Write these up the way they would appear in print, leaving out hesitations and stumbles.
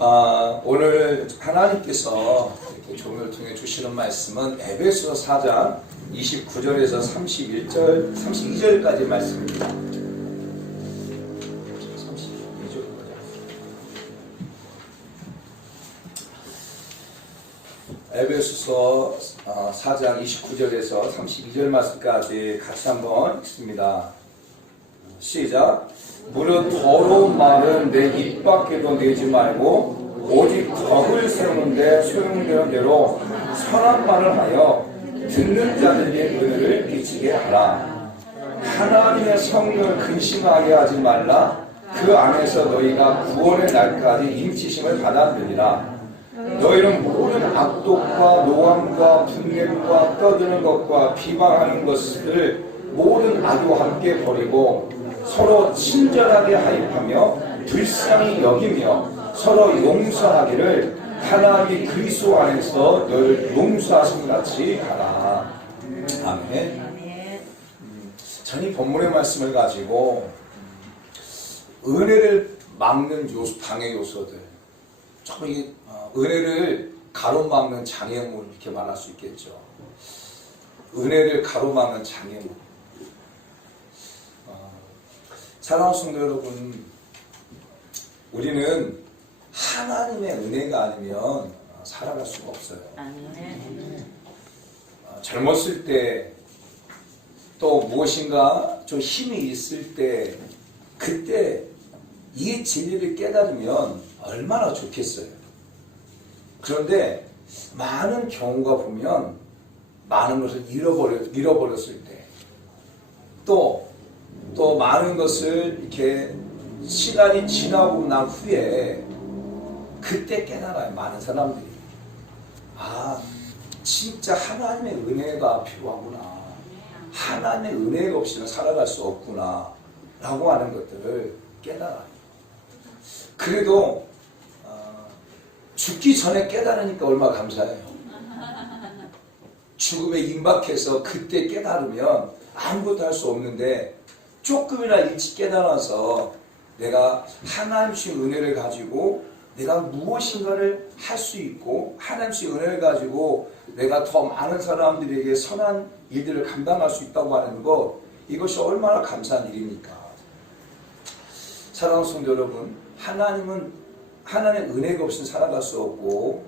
오늘 하나님께서 이렇게 종을 통해 주시는 말씀은 에베소 4장 29절에서 32절까지 말씀입니다. 32절까지. 에베소서 4장 29절에서 32절 말씀까지 같이 한번 읽습니다. 시작. 무릇 더러운 말은 내 입 밖에도 내지 말고 오직 덕을 세우는데 소용되는 대로 선한 말을 하여 듣는 자들에게 은혜를 끼치게 하라. 하나님의 성령을 근심하게 하지 말라. 그 안에서 너희가 구원의 날까지 인치심을 받았느니라. 너희는 모든 악독과 노함과 분냄과 떠드는 것과 비방하는 것을 모든 악과 함께 버리고 서로 친절하게 하입하며 불쌍히 여기며 서로 용서하기를 하나님이 그리스도 안에서 너를 용서하신 같이 하라. 아멘. 저는 이 본문의 말씀을 가지고 은혜를 막는 요소, 방해 요소들, 조금 이 은혜를 가로막는 장애물 이렇게 말할 수 있겠죠. 은혜를 가로막는 장애물. 사랑하는 성도 여러분, 우리는 하나님의 은혜가 아니면 살아갈 수가 없어요. 젊었을 때 또 무엇인가 좀 힘이 있을 때 그때 이 진리를 깨달으면 얼마나 좋겠어요. 그런데 많은 경우가 보면 많은 것을 잃어버렸을 때 또 많은 것을 이렇게 시간이 지나고 난 후에 그때 깨달아요. 많은 사람들이 진짜 하나님의 은혜가 필요하구나, 하나님의 은혜가 없이는 살아갈 수 없구나 라고 하는 것들을 깨달아요. 그래도 죽기 전에 깨달으니까 얼마나 감사해요. 죽음에 임박해서 그때 깨달으면 아무것도 할 수 없는데 조금이나 일찍 깨달아서 내가 하나님의 은혜를 가지고 내가 무엇인가를 할 수 있고 하나님의 은혜를 가지고 내가 더 많은 사람들에게 선한 일들을 감당할 수 있다고 하는 것, 이것이 얼마나 감사한 일입니까? 사랑하는 성도 여러분, 하나님은 하나님의 은혜가 없이는 살아갈 수 없고,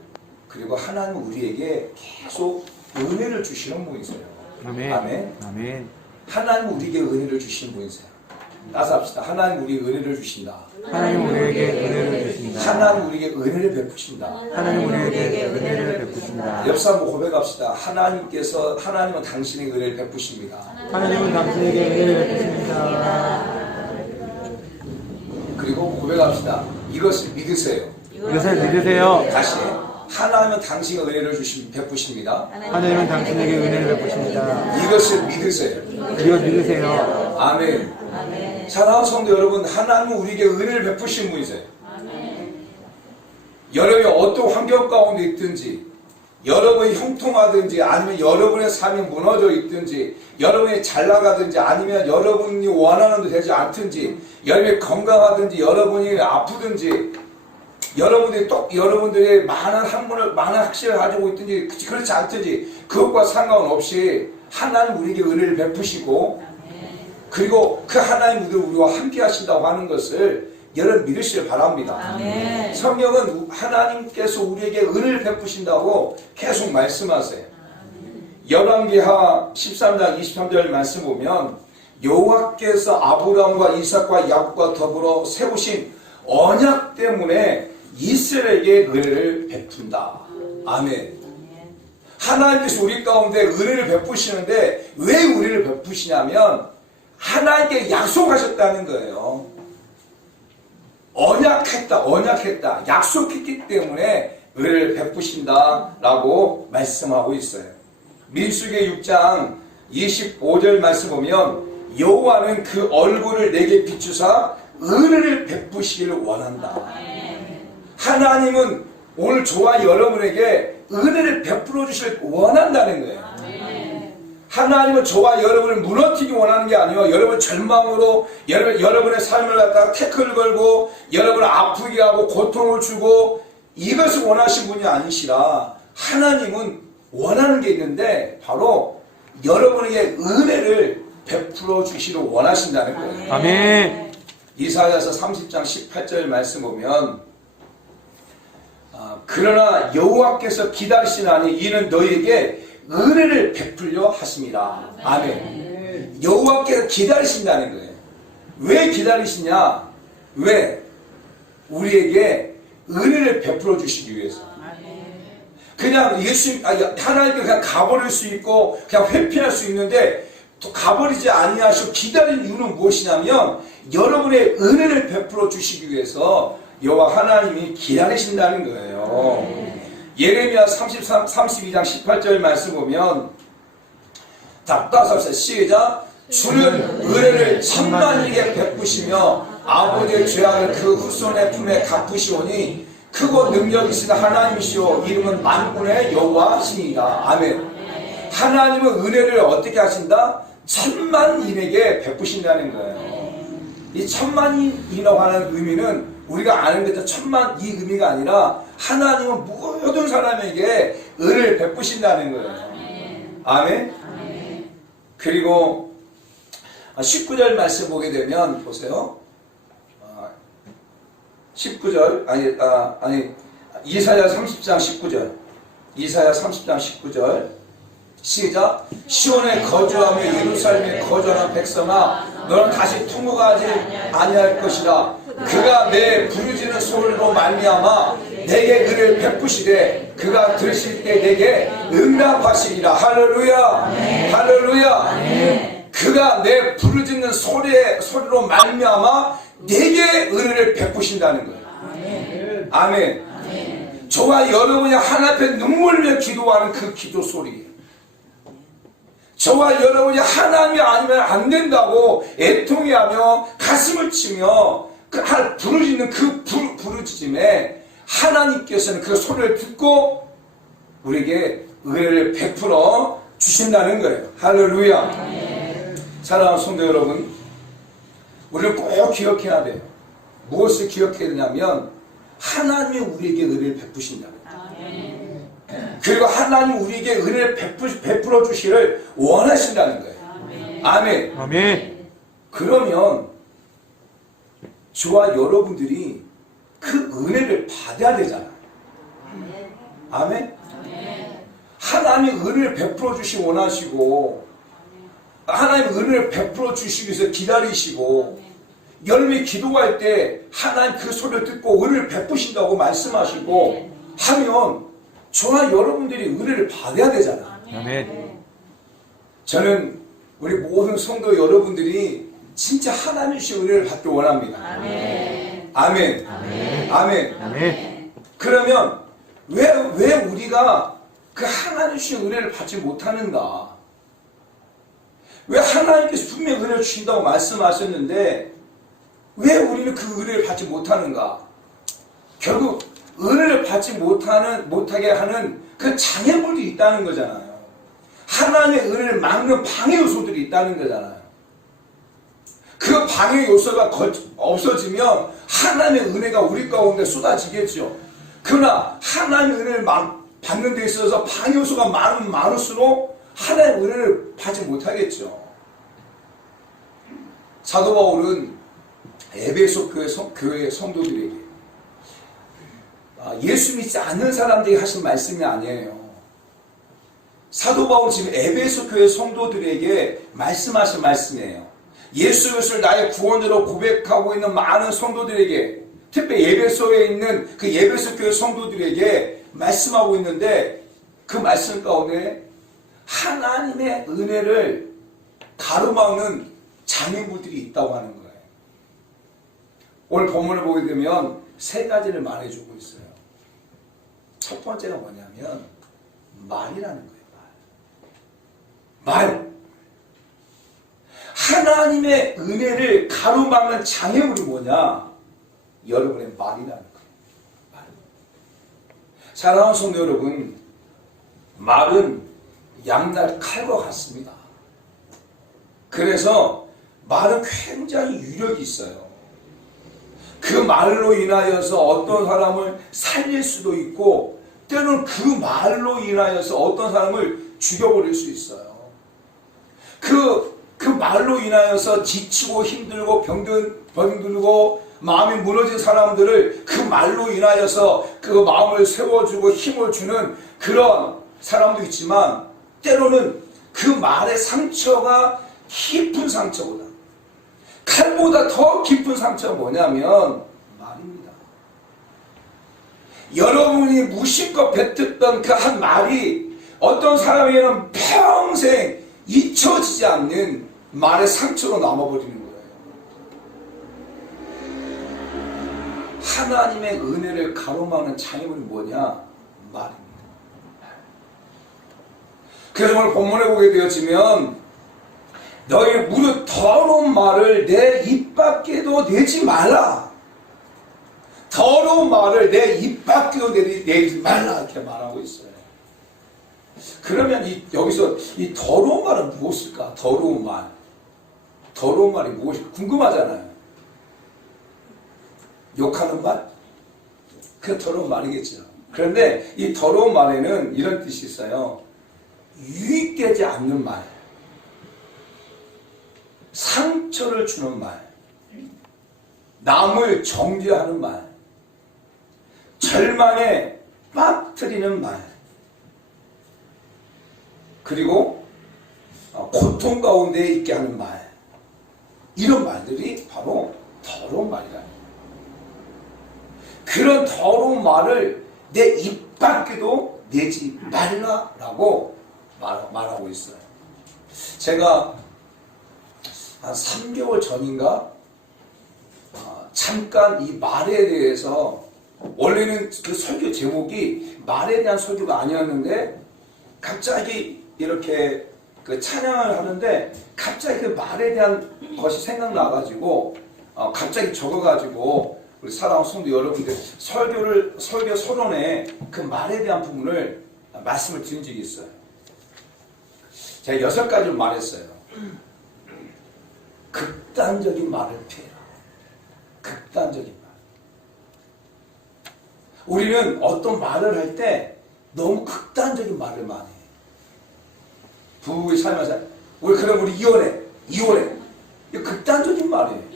그리고 하나님은 우리에게 계속 은혜를 주시는 분이세요. 아멘. 아멘. 아멘. 하나님은 우리에게 은혜를 주시는 분이세요. 따서 합시다. 하나님 우리에게 은혜를 주신다. 하나님 우리에게 은혜를 주신다. 하나님 우리에게 은혜를 베푸신다. 하나님 우리에게 은혜를 베푸신다. 옆 사람 고백합시다. 하나님은 당신에게 은혜를 베푸십니다. 하나님은 당신에게 은혜를 베푸십니다. 그리고 고백합시다. 이것을 믿으세요. 이것을 믿으세요. 다시. 하나님은 당신에게 은혜를 베푸십니다. 하나님은 당신에게 은혜를 베푸십니다. 이것을 믿으세요. 이것 믿으세요. 아멘. 사랑하는 성도 여러분, 하나님은 우리에게 은혜를 베푸신 분이세요. 여러분이 어떤 환경 가운데 있든지, 여러분이 형통하든지, 아니면 여러분의 삶이 무너져 있든지, 여러분이 잘 나가든지, 아니면 여러분이 원하는 대로 되지 않든지, 여러분이 건강하든지, 여러분이 아프든지, 여러분들이 많은 학문을, 많은 학식을 가지고 있든지, 그렇지 않든지, 그것과 상관없이 하나님 우리에게 은혜를 베푸시고, 그리고 그 하나님 우리와 함께 하신다고 하는 것을 여러분 믿으시길 바랍니다. 아멘. 성경은 하나님께서 우리에게 은혜를 베푸신다고 계속 말씀하세요. 열왕기하 13장 23절 말씀 보면 여호와께서 아브라함과 이삭과 야곱과 더불어 세우신 언약 때문에 이스라엘에게 은혜를 베푼다. 아멘. 하나님께서 우리 가운데 은혜를 베푸시는데 왜 은혜를 베푸시냐면 하나님께 약속하셨다는 거예요. 언약했다. 약속했기 때문에 은혜를 베푸신다라고 말씀하고 있어요. 민수기 6장 25절 말씀 보면 여호와는 그 얼굴을 내게 비추사 은혜를 베푸시기를 원한다. 하나님은 오늘 저와 여러분에게 은혜를 베풀어 주시길 원한다는 거예요. 하나님은 저와 여러분을 무너뜨리기 원하는 게 아니에요. 여러분 절망으로 여러분의 삶을 갖다가 태클을 걸고 여러분을 아프게 하고 고통을 주고 이것을 원하신 분이 아니시라. 하나님은 원하는 게 있는데 바로 여러분에게 은혜를 베풀어 주시를 원하신다는 거예요. 아멘. 이사야서 30장 18절 말씀 보면 그러나 여호와께서 기다리시나니 이는 너희에게 은혜를 베풀려 하심이라. 아멘. 여호와께서 기다리신다는 거예요. 왜 기다리시냐? 왜? 우리에게 은혜를 베풀어 주시기 위해서. 그냥 하나님께 그냥 가버릴 수 있고 그냥 회피할 수 있는데 또 가버리지 아니하시고 기다린 이유는 무엇이냐면 여러분의 은혜를 베풀어 주시기 위해서 여호와 하나님이 기다리신다는 거예요. 예레미야 32장 18절 말씀 보면 답답합시다. 시작. 주는 은혜를 천만에게 베푸시며 아버지의 죄악을 그 후손의 품에 갚으시오니 크고 능력 있으신 하나님이시오 이름은 만군의 여호와시니이다. 아멘. 하나님은 은혜를 어떻게 하신다? 천만인에게 베푸신다는 거예요. 이 천만인이라고 하는 의미는 우리가 아는 게 천만 이 의미가 아니라 하나님은 모든 사람에게 은혜를 베푸신다는 거예요. 아멘. 그리고 19절 말씀 보게 되면 보세요. 19절 아니 이사야 30장 19절 이사야 30장 19절 시작. 시온에 거주하며 예루살렘에 거주하는 백성아 너는 다시 투무가하지 아니할 것이다. 그가 내 부르짖는 소리로 말미암아 내게 은혜를 베푸시되 그가 들으실 때 내게 응답하시리라. 할렐루야. 할렐루야. 그가 내 부르짖는 소리로 말미암아 내게 은혜를 베푸신다는 거예요. 아멘. 저와 여러분이 하나님 앞에 눈물 흘려 기도하는 그 기도 소리, 저와 여러분이 하나님이 아니면 안 된다고 애통해하며 가슴을 치며 부르짖는 그 부르짖음에 하나님께서는 그 소리를 듣고 우리에게 은혜를 베풀어 주신다는 거예요. 할렐루야. 사랑하는 성도 여러분, 우리는 꼭 기억해야 돼요. 무엇을 기억해야 되냐면 하나님이 우리에게 은혜를 베푸신다는 거예요. 그리고 하나님 우리에게 은혜를 베풀어 주시를 원하신다는 거예요. 아멘. 아멘. 그러면 저와 여러분들이 그 은혜를 받아야 되잖아요. 아멘. 하나님이 은혜를 베풀어 주시 원하시고 하나님 은혜를 베풀어 주시기 위해서 기다리시고 여러분이 기도할 때 하나님 그 소리를 듣고 은혜를 베푸신다고 말씀하시고 하면 저와 여러분들이 은혜를 받아야 되잖아요. 아멘. 저는 우리 모든 성도 여러분들이 진짜 하나님 주신 은혜를 받기 원합니다. 아멘. 아멘. 아멘. 아멘. 아멘. 그러면 왜 우리가 그 하나님 주신 은혜를 받지 못하는가? 왜 하나님께서 분명히 은혜를 주신다고 말씀하셨는데 왜 우리는 그 은혜를 받지 못하는가? 결국 은혜를 받지 못하게 하는 그 장애물들이 있다는 거잖아요. 하나님의 은혜를 막는 방해 요소들이 있다는 거잖아요. 그 방해 요소가 없어지면 하나님의 은혜가 우리 가운데 쏟아지겠죠. 그러나 하나님의 은혜를 받는 데 있어서 방해 요소가 많을수록 하나님의 은혜를 받지 못하겠죠. 사도 바울은 에베소 교회 성도들에게 예수 믿지 않는 사람들에게 하신 말씀이 아니에요. 사도 바울 지금 에베소 교회 성도들에게 말씀하신 말씀이에요. 예수 그리스도를 나의 구원으로 고백하고 있는 많은 성도들에게, 특히 에베소에 있는 그 에베소 교회 성도들에게 말씀하고 있는데 그 말씀 가운데 하나님의 은혜를 가로막는 장애물들이 있다고 하는 거예요. 오늘 본문을 보게 되면 세 가지를 말해주고 있어요. 첫 번째가 뭐냐면 말이라는 거예요. 말. 하나님의 은혜를 가로막는 장애물이 뭐냐? 여러분의 말이라는 거예요. 말. 사랑하는 성도 여러분, 말은 양날 칼과 같습니다. 그래서 말은 굉장히 유력이 있어요. 그 말로 인하여서 어떤 사람을 살릴 수도 있고 때로는 그 말로 인하여서 어떤 사람을 죽여버릴 수 있어요. 그 말로 인하여서 지치고 힘들고 병들고 마음이 무너진 사람들을 그 말로 인하여서 그 마음을 세워주고 힘을 주는 그런 사람도 있지만 때로는 그 말의 상처가 깊은 상처보다 칼보다 더 깊은 상처가 뭐냐면 말입니다. 여러분이 무심껏 뱉었던 그 한 말이 어떤 사람에게는 평생 잊혀지지 않는 말의 상처로 남아버리는 거예요. 하나님의 은혜를 가로막는 장애물이 뭐냐? 말입니다. 그래서 오늘 본문에 보게 되어지면 너희 무릇 더러운 말을 내 입 밖에도 내지 말라. 더러운 말을 내 입 밖에도 내지 말라 이렇게 말하고 있어요. 그러면 여기서 이 더러운 말은 무엇일까? 더러운 말. 더러운 말이 무엇일까? 궁금하잖아요. 욕하는 말? 그 더러운 말이겠죠. 그런데 이 더러운 말에는 이런 뜻이 있어요. 유익되지 않는 말. 상처를 주는 말. 남을 정죄하는 말. 절망에 빠뜨리는 말. 그리고 고통 가운데 있게 하는 말. 이런 말들이 바로 더러운 말이다. 그런 더러운 말을 내 입 밖에도 내지 말라라고 말하고 있어요. 제가 한 3개월 전인가 잠깐 이 말에 대해서 원래는 그 설교 제목이 말에 대한 설교가 아니었는데 갑자기 이렇게 그 찬양을 하는데 갑자기 그 말에 대한 것이 생각나가지고 갑자기 적어가지고 우리 사랑하는 성도 여러분들 설교 서론에 그 말에 대한 부분을 말씀을 드린 적이 있어요. 제가 6가지를 말했어요. 극단적인 말을 피해라. 극단적인 말. 우리는 어떤 말을 할 때 너무 극단적인 말을 많이 해요. 부부의 삶에서 그럼 우리 이혼해. 이거 극단적인 말이에요.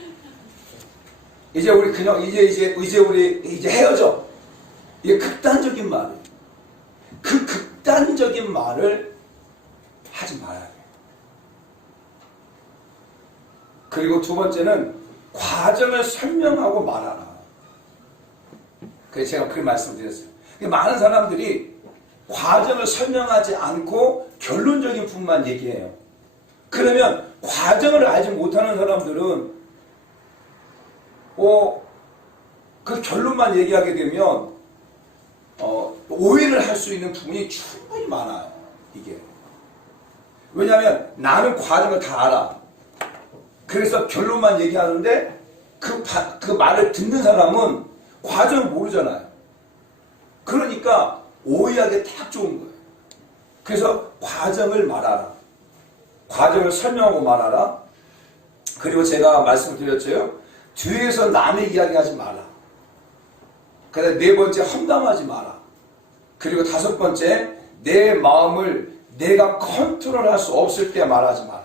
이제 우리 그냥 이제 우리 헤어져. 이게 극단적인 말이에요. 그 극단적인 말을 하지 말아야 돼요. 그리고 두 번째는 과정을 설명하고 말하라. 그래서 제가 그 말씀을 드렸어요. 많은 사람들이 과정을 설명하지 않고 결론적인 부분만 얘기해요. 그러면 과정을 알지 못하는 사람들은 그 결론만 얘기하게 되면 오해를 할 수 있는 부분이 충분히 많아요. 이게 왜냐하면 나는 과정을 다 알아. 그래서 결론만 얘기하는데 그 말을 듣는 사람은 과정을 모르잖아요. 그러니까 오해하기 딱 좋은 거예요. 그래서 과정을 말하라. 과정을 설명하고 말하라. 그리고 제가 말씀드렸죠. 뒤에서 남의 이야기 하지 마라. 그다음에 4번째 험담하지 마라. 그리고 5번째 내 마음을 내가 컨트롤할 수 없을 때 말하지 마라.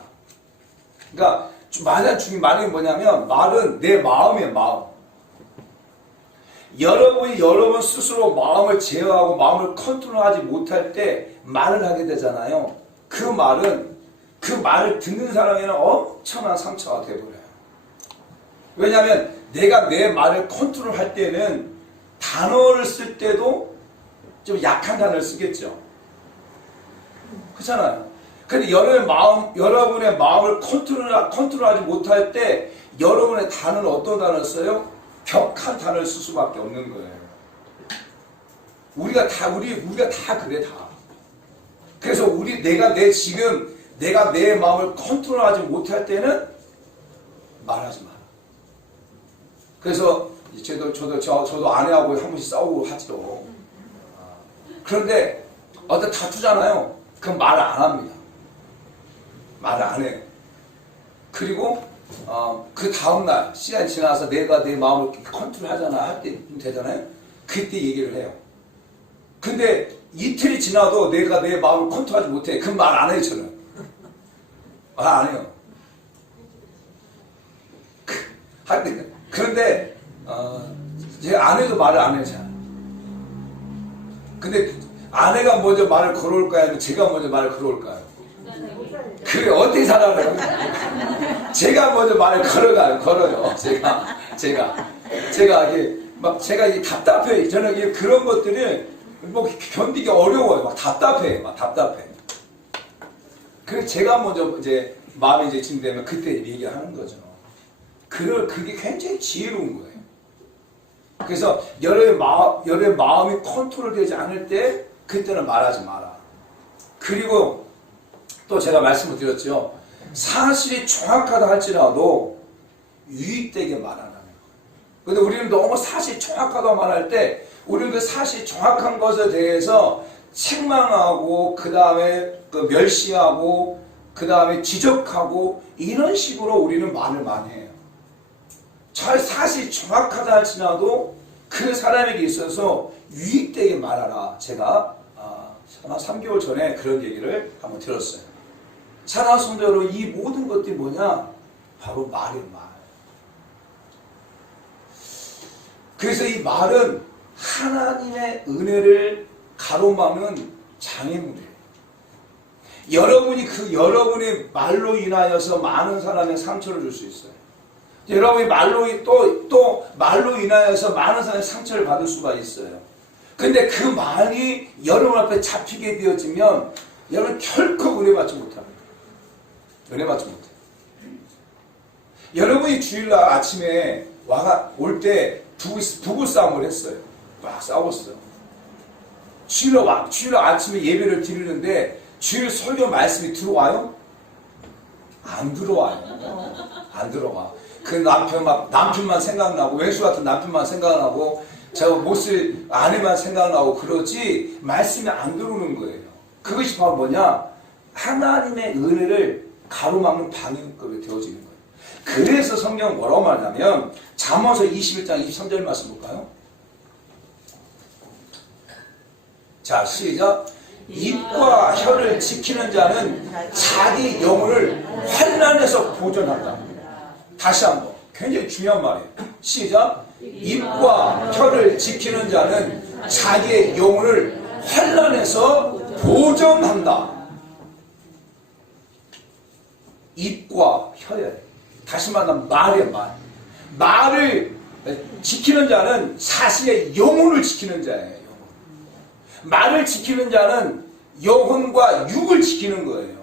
그러니까 말이 뭐냐면 말은 내 마음이에요. 마음. 여러분이 여러분 스스로 마음을 제어하고 마음을 컨트롤하지 못할 때 말을 하게 되잖아요. 그 말을 듣는 사람에게는 엄청난 상처가 되어버려요. 왜냐하면 내가 내 말을 컨트롤할 때는 단어를 쓸 때도 좀 약한 단어를 쓰겠죠. 그렇잖아요. 근데 여러분의 마음을 컨트롤하지 못할 때 여러분의 단어는 어떤 단어를 써요? 격한 단어를 쓸 수밖에 없는 거예요. 우리가 다 그래, 다. 그래서 내가 내 마음을 컨트롤하지 못할 때는 말하지 마. 그래서 저도 아내하고 한 번씩 싸우고 하죠. 그런데 어떤 다투잖아요. 그럼 말을 안 합니다. 말을 안 해요. 그리고 그 다음날 시간이 지나서 내가 내 마음을 컨트롤하잖아 할 때 되잖아요. 그때 얘기를 해요. 근데 이틀이 지나도 내가 내 마음을 컨트롤하지 못해. 그 말 안 해요. 저는 안 해요. 그런데 제 아내도 말을 안 해요. 잘. 근데 아내가 먼저 말을 걸어올까요? 아니면 제가 먼저 말을 걸어올까요? 그래, 어떻게 살아요? 제가 먼저 말을 걸어요. 제가 이게 답답해요. 저는 이게 그런 것들을 뭐 견디기 어려워요. 막 답답해. 그래서 제가 먼저 이제 마음이 이제 진되면 그때 얘기하는 거죠. 그게 굉장히 지혜로운 거예요. 그래서 여러의 마음이 컨트롤되지 않을 때 그때는 말하지 마라. 그리고 또 제가 말씀을 드렸죠. 사실이 정확하다 할지라도 유익되게 말하라는 거예요. 근데 우리는 너무 사실이 정확하다고 말할 때 우리는 그 사실이 정확한 것에 대해서 책망하고 그 다음에 멸시하고 그 다음에 지적하고 이런 식으로 우리는 말을 많이 해요. 사실이 정확하다 할지라도 그 사람에게 있어서 유익되게 말하라. 제가 한 3개월 전에 그런 얘기를 한번 들었어요. 사랑하는 성도 여러분, 이 모든 것들이 뭐냐? 바로 말이에요, 말. 그래서 이 말은 하나님의 은혜를 가로막는 장애물이에요. 여러분의 말로 인하여서 많은 사람의 상처를 줄 수 있어요. 여러분이 또 말로 인하여서 많은 사람의 상처를 받을 수가 있어요. 근데 그 말이 여러분 앞에 잡히게 되어지면 여러분 결코 은혜 받지 못합니다. 은혜 받지 못해요. 여러분이 주일날 아침에 올 때 부부 싸움을 했어요. 막 싸웠어요. 주일날 아침에 예배를 드리는데 주일 설교 말씀이 들어와요? 안 들어와. 그 남편만 생각나고, 왼수 같은 남편만 생각나고, 제가 못쓸 아내만 생각나고 그러지, 말씀이 안 들어오는 거예요. 그것이 바로 뭐냐? 하나님의 은혜를 가로막는 방해급이 되어지는 거예요. 그래서 성경은 뭐라고 말하냐면, 잠언서 21장 23절 말씀 볼까요? 자, 시작. 입과 혀를 지키는 자는 자기 영혼을 환난에서 보존한다. 다시 한번. 굉장히 중요한 말이에요. 시작. 입과 혀를 지키는 자는 자기의 영혼을 환난에서 보존한다. 입과 혀에. 다시 말하면 말이에요, 말. 말을 지키는 자는 자신의 영혼을 지키는 자예요. 말을 지키는 자는 영혼과 육을 지키는 거예요.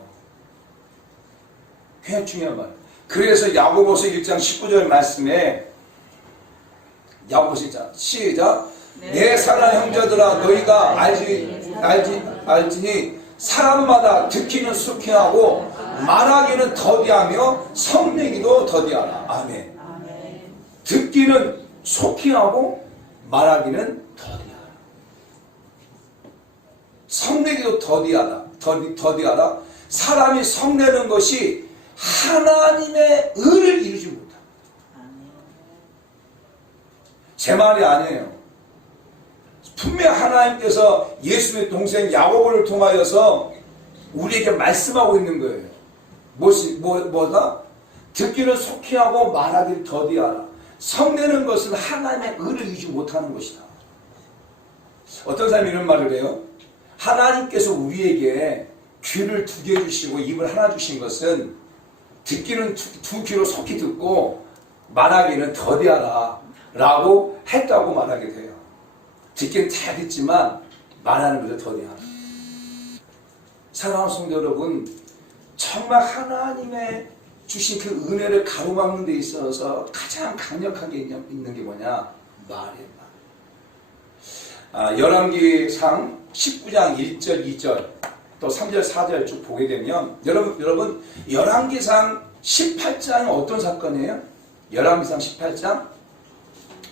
굉장히 중요한 말. 그래서 야고보서 1장 19절 말씀에 야고보서 1장 시작. 내 사랑하는 형제들아 너희가 알지니 사람마다 듣기는 숙해하고 말하기는 더디하며 성내기도 더디하라. 아멘. 듣기는 속히하고 말하기는 더디하라. 성내기도 더디하다. 사람이 성내는 것이 하나님의 의를 이루지 못합니다. 제 말이 아니에요. 분명 하나님께서 예수의 동생 야고보를 통하여서 우리에게 말씀하고 있는 거예요. 뭐다? 듣기는 속히하고 말하기를 더디하라. 성내는 것은 하나님의 의를 이루지 못하는 것이다. 어떤 사람이 이런 말을 해요? 하나님께서 우리에게 귀를 2개 주시고 입을 하나 주신 것은 듣기는 2귀로 속히 듣고 말하기는 더디하라 라고 했다고 말하게 돼요. 듣기는 잘 듣지만 말하는 것은 더디하라. 사랑하는 성도 여러분, 정말 하나님의 주신 그 은혜를 가로막는 데 있어서 가장 강력하게 있는 게 뭐냐? 말이에요. 열왕기상 19장 1절 2절 또 3절 4절 쭉 보게 되면 여러분 열왕기상 18장은 어떤 사건이에요? 열왕기상 18장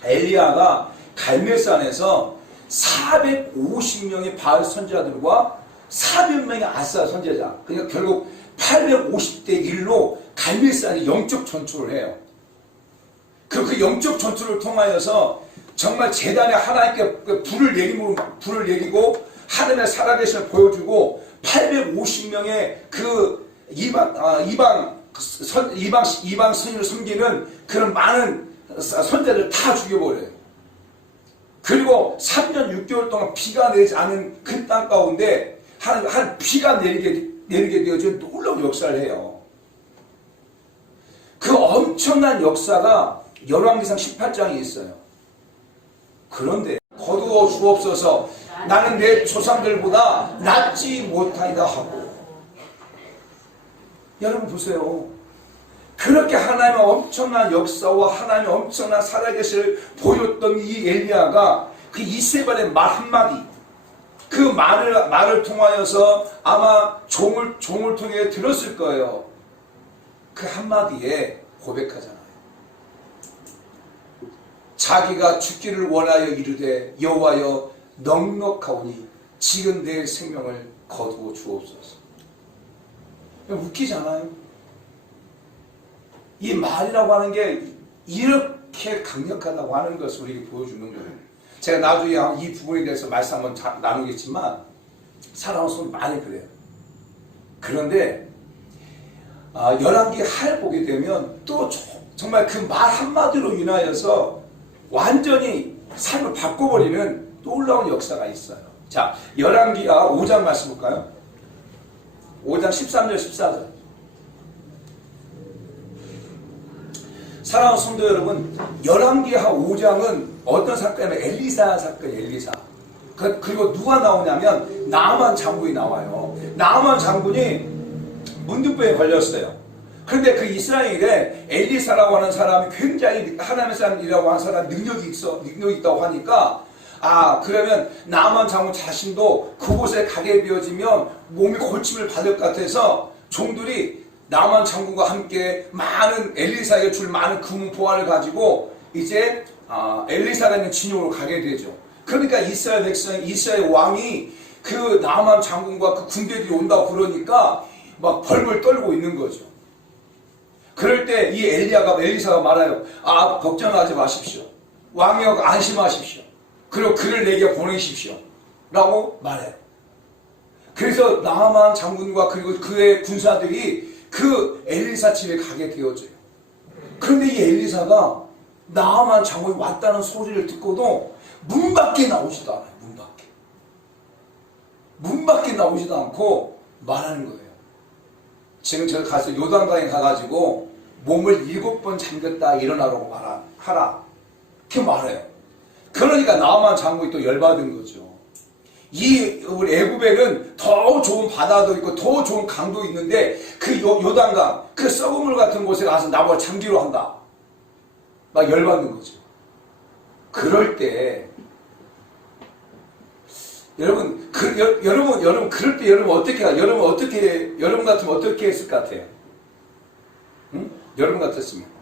엘리야가 갈멜산에서 450명의 바알 선지자들과 400명의 아스라 선지자, 그러니까 결국 850대 1로 갈멜산이 영적 전투를 해요. 그 영적 전투를 통하여서 정말 재단에 하나님께 불을 내리고 하늘의 살아계심을 보여주고 850명의 그 이방 선인을 섬기는 그런 많은 선자들 다 죽여버려요. 그리고 3년 6개월 동안 비가 내리지 않은 그 땅 가운데 한 비가 내리게 되어진 놀라운 역사를 해요. 그 엄청난 역사가 열왕기상 18장에 있어요. 그런데 거두어 주옵소서, 나는 내 조상들보다 낫지 못하이다 하고. 여러분 보세요. 그렇게 하나님의 엄청난 역사와 하나님의 엄청난 살아계심을 보였던 이 엘리야가 그 이세벨의 말 한마디, 그 말을 통하여서 아마 종을 통해 들었을 거예요. 그 한마디에 고백하잖아요. 자기가 죽기를 원하여 이르되 여호와여 넉넉하오니 지금 내 생명을 거두어 주옵소서. 웃기잖아요. 이 말이라고 하는 게 이렇게 강력하다고 하는 것을 우리에게 보여주는 거예요. 제가 나중에 이 부분에 대해서 말씀 한번 나누겠지만 살아온 손 많이 그래요. 그런데 열왕기 하를 보게 되면 또 정말 그 말 한마디로 인하여서 완전히 삶을 바꿔버리는 놀라운 역사가 있어요. 자, 열왕기하 5장 말씀 볼까요? 5장 13절 14절. 사랑하는 성도 여러분, 열왕기하 5장은 어떤 사건이냐면 엘리사 사건이에요. 엘리사. 그리고 누가 나오냐면 나아만 장군이 나와요. 나아만 장군이 문둥병에 걸렸어요. 그런데 그 이스라엘에 엘리사라고 하는 사람이 굉장히 하나님의 사람이라고 하는 사람 능력이 있다고 하니까 그러면 나아만 장군 자신도 그곳에 가게 되어지면 몸이 골침을 받을 것 같아서 종들이 나아만 장군과 함께 많은 엘리사에게 줄 많은 금은 보화를 가지고 이제 엘리사가 있는 진영으로 가게 되죠. 그러니까 이스라엘 백성, 이스라엘 왕이 그 나아만 장군과 그 군대들이 온다고 그러니까 막 벌벌 떨고 있는 거죠. 그럴 때 이 엘리사가 말해요. 걱정하지 마십시오. 왕이여 안심하십시오. 그리고 그를 내게 보내십시오. 라고 말해요. 그래서 나아만 장군과 그리고 그의 군사들이 그 엘리사 집에 가게 되어져요. 그런데 이 엘리사가 나아만 장군이 왔다는 소리를 듣고도 문 밖에 나오지도 않아요. 문 밖에 나오지도 않고 말하는 거예요. 지금 제가 가서 요단강에 가가지고 몸을 7번 잠겼다 일어나라고 하라. 이렇게 말해요. 그러니까 나아만 장군이 또 열받은 거죠. 우리 애굽에는 더 좋은 바다도 있고 더 좋은 강도 있는데 그 요단강, 그 썩은 물 같은 곳에 가서 나보고 잠기로 한다. 막 열받는 거죠. 그럴 때 여러분 그럴 때 여러분 같으면 어떻게 했을 것 같아요? 응? 여러분 같았으면.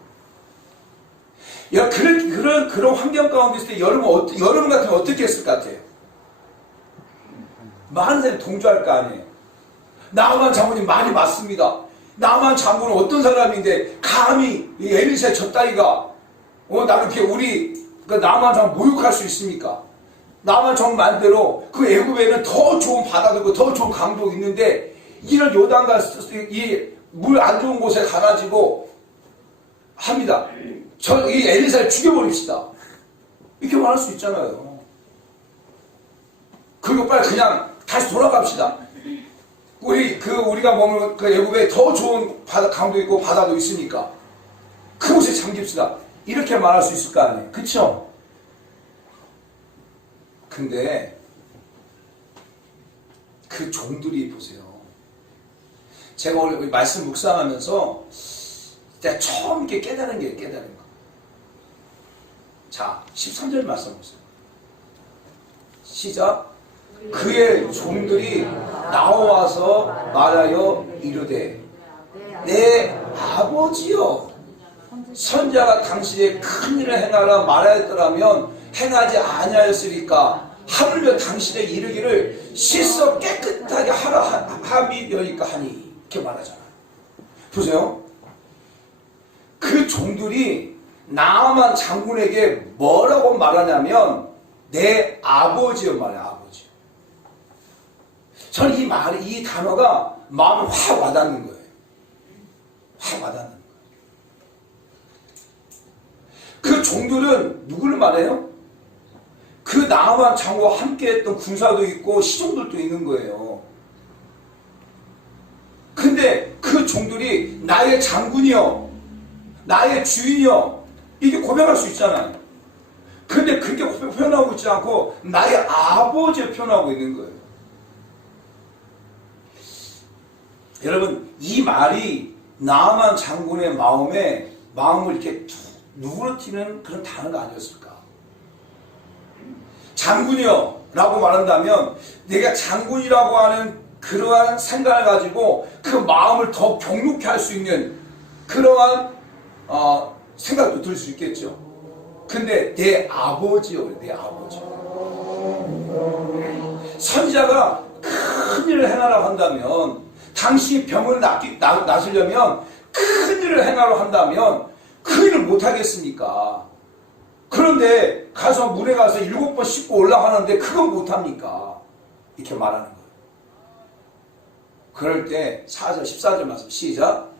그런 환경 가운데 있을 때 여러분 같으면 어떻게 했을 것 같아요? 많은 사람이 동조할 거 아니에요. 나아만 장군이 말이 맞습니다. 나아만 장군은 어떤 사람인데 감히 이 엘리사의 젖다리가 나를 이렇게 우리 나아만 장군 모욕할 수 있습니까? 나아만 장군 말대로 그 애굽에는 더 좋은 바다도 있고 더 좋은 강도 있는데 이런 요단강 이 물 안 좋은 곳에 가가지고 합니다. 이 엘리사를 죽여버립시다. 이렇게 말할 수 있잖아요. 그리고 빨리 그냥 다시 돌아갑시다. 우리가 머무는 그 애굽에 더 좋은 강도 있고 바다도 있으니까 그곳에 잠깁시다. 이렇게 말할 수 있을 거 아니에요. 그쵸? 근데 그 종들이 보세요. 제가 오늘 말씀 묵상하면서 제가 처음 이렇게 깨달은 거. 자, 13절 말씀 보세요. 시작. 그의 종들이 나와서 말하여 이르되 내 아버지여 선자가 당신의 큰 일을 행하라 말하였더라면 행하지 아니하였으리까 하물며 당신의 이르기를 씻어 깨끗하게 하라 함이려니까 하니 이렇게 말하잖아요. 보세요. 종들이 나아만 장군에게 뭐라고 말하냐면 내 아버지요 말이야. 아버지. 저는 이 단어가 마음에 확 와닿는 거예요. 확 와닿는 거예요. 그 종들은 누구를 말해요? 그 나아만 장군과 함께했던 군사도 있고 시종들도 있는 거예요. 근데 그 종들이 나의 장군이요, 나의 주인이요, 이게 고백할 수 있잖아요. 근데 그렇게 표현하고 있지 않고 나의 아버지를 표현하고 있는 거예요. 여러분, 이 말이 나아만 장군의 마음을 이렇게 누그러뜨리는 그런 단어가 아니었을까? 장군이요 라고 말한다면 내가 장군이라고 하는 그러한 생각을 가지고 그 마음을 더 경록케 할 수 있는 그러한 생각도 들 수 있겠죠. 근데 내 아버지요, 내 아버지. 선지자가 큰 일을 행하라고 한다면, 당신이 병을 낫으려면 큰 일을 행하라고 한다면 그 일을 못하겠습니까? 그런데 가서 물에 가서 7번 씻고 올라가는데 그건 못합니까? 이렇게 말하는 거예요. 그럴 때 4절 14절 말씀 시작.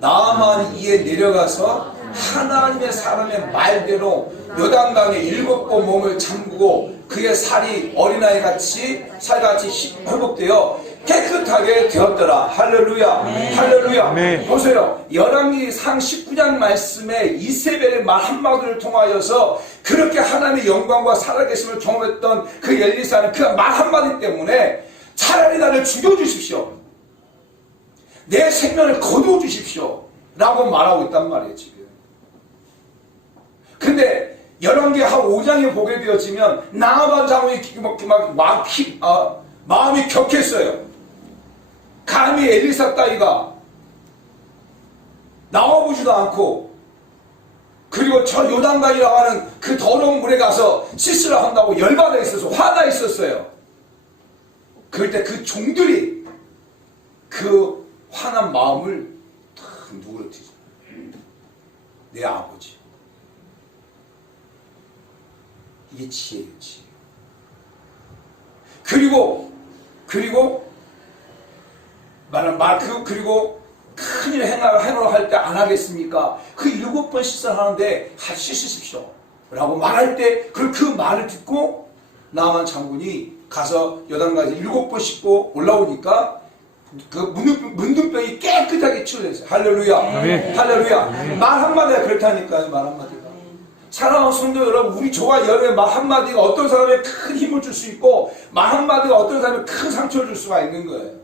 나아만이 이에 내려가서 하나님의 사람의 말대로 요단강에 7번 몸을 잠그고 그의 살이 어린아이같이 살같이 회복되어 깨끗하게 되었더라. 할렐루야. 네. 할렐루야. 네. 보세요. 열왕기상 19장 말씀에 이세벨의 말 한마디를 통하여서 그렇게 하나님의 영광과 살아계심을 경험했던 그 엘리사는 그 말 한마디 때문에 차라리 나를 죽여주십시오, 내 생명을 거두어 주십시오 라고 말하고 있단 말이에요 지금. 근데 열왕기 한 5장에 보게 되어지면 나아만 장군이 마음이 격했어요. 감히 엘리사 따위가 나와보지도 않고, 그리고 저 요단강이라고 하는 그 더러운 물에 가서 씻으라 한다고 열받아 있어서 화나 있었어요. 그럴 때 그 종들이 그 화난 마음을 탁 누그러뜨리죠. 내 아버지. 이게 지혜예요, 지혜. 그리고 큰일 행하러 할 때 안 하겠습니까? 그 7번 씻어야 하는데 같이 씻으십시오 라고 말할 때 그 말을 듣고 나아만 장군이 가서 요단강에서 7번 씻고 올라오니까 그 문둥병이 깨끗하게 치료됐어요. 할렐루야. 네. 할렐루야. 네. 말 한마디가 그렇다니까요. 말 한마디가. 사랑하는 성도 여러분, 우리 저와 여러분의 말 한마디가 어떤 사람에게 큰 힘을 줄 수 있고 말 한마디가 어떤 사람에게 큰 상처를 줄 수가 있는 거예요.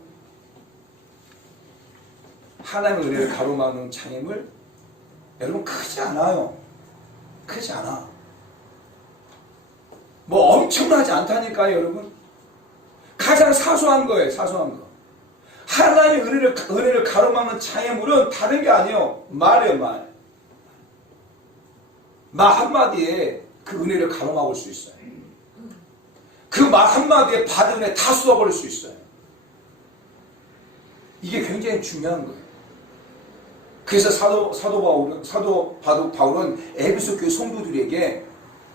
하나님의 은혜를 가로막는 장애물, 여러분 크지 않아요. 크지 않아. 뭐 엄청나지 않다니까요, 여러분. 가장 사소한 거예요, 사소한 거. 하나님의 은혜를 가로막는 장애물은 다른 게 아니에요. 말이에요, 말. 말 한마디에 그 은혜를 가로막을 수 있어요. 그 말 한마디에 받은 은혜 다 쏟아버릴 수 있어요. 이게 굉장히 중요한 거예요. 그래서 사도 바울은 에베소 교회 성도들에게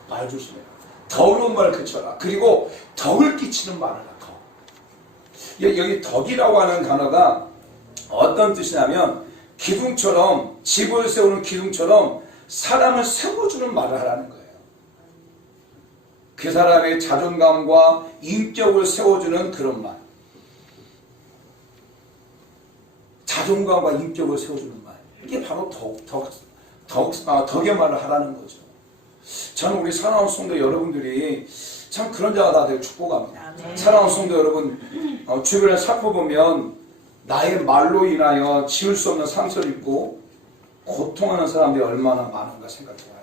말 조심해라. 더러운 말을 그쳐라. 그리고 덕을 끼치는 말을 하라. 여기 덕이라고 하는 단어가 어떤 뜻이냐면 기둥처럼, 집을 세우는 기둥처럼 사람을 세워주는 말을 하라는 거예요. 그 사람의 자존감과 인격을 세워주는 그런 말. 자존감과 인격을 세워주는 말. 이게 바로 덕의 말을 하라는 거죠. 저는 우리 사랑하는 성도 여러분들이 참 그런 자가 다 되게 축복합니다. 사랑하는 성도 여러분, 주변을 살펴보면 나의 말로 인하여 지울 수 없는 상처를 입고 고통하는 사람들이 얼마나 많은가 생각해봐요.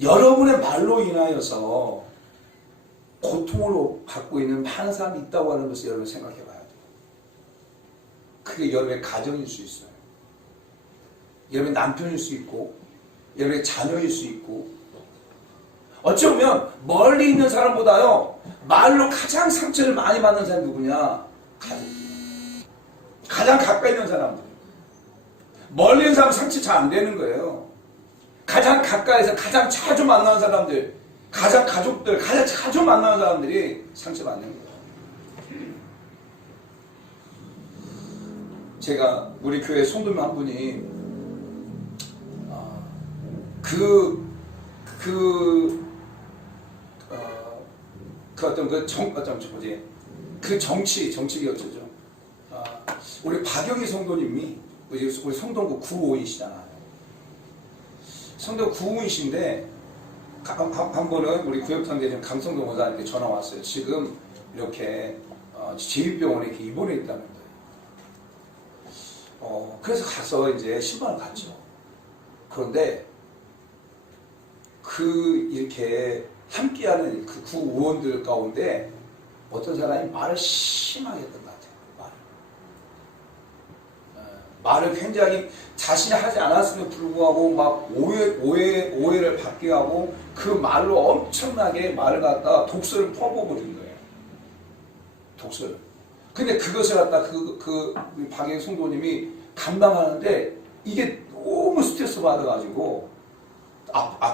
여러분의 말로 인하여서 고통을 받고 있는 많은 사람이 있다고 하는 것을 여러분 생각해봐야 돼요. 그게 여러분의 가정일 수 있어요. 여러분의 남편일 수 있고, 여러분의 자녀일 수 있고, 어쩌면 멀리 있는 사람보다요 말로 가장 상처를 많이 받는 사람이 누구냐? 가족이에요. 가장 가까이 있는 사람들. 멀리 있는 사람 상처 잘 안 되는 거예요. 가장 가까이서 가장 자주 만나는 사람들, 가장 가족들, 가장 자주 만나는 사람들이 상처받는 거예요. 제가 우리 교회 성도님 한 분이 정치기였죠. 우리 박영희 성도님이 우리 성동구 구호이시잖아요. 성도 구호이신데 한 번은 우리 구역상대장 강성동 원사님께 전화 왔어요. 지금 이렇게 제2병원에 이렇게 입원해 있다는 거예요. 그래서 가서 이제 신방을 갔죠. 그런데 이렇게 함께하는 그 구의원들 가운데 어떤 사람이 말을 심하게 했던 것 같아요. 말을 굉장히 자신이 하지 않았음에도 불구하고 막 오해를 받게 하고 그 말로 엄청나게 말을 갖다가 독설을 퍼부어버린 거예요. 독설. 근데 그것을 갖다 그 박영 성도님이 감당하는데 이게 너무 스트레스 받아가지고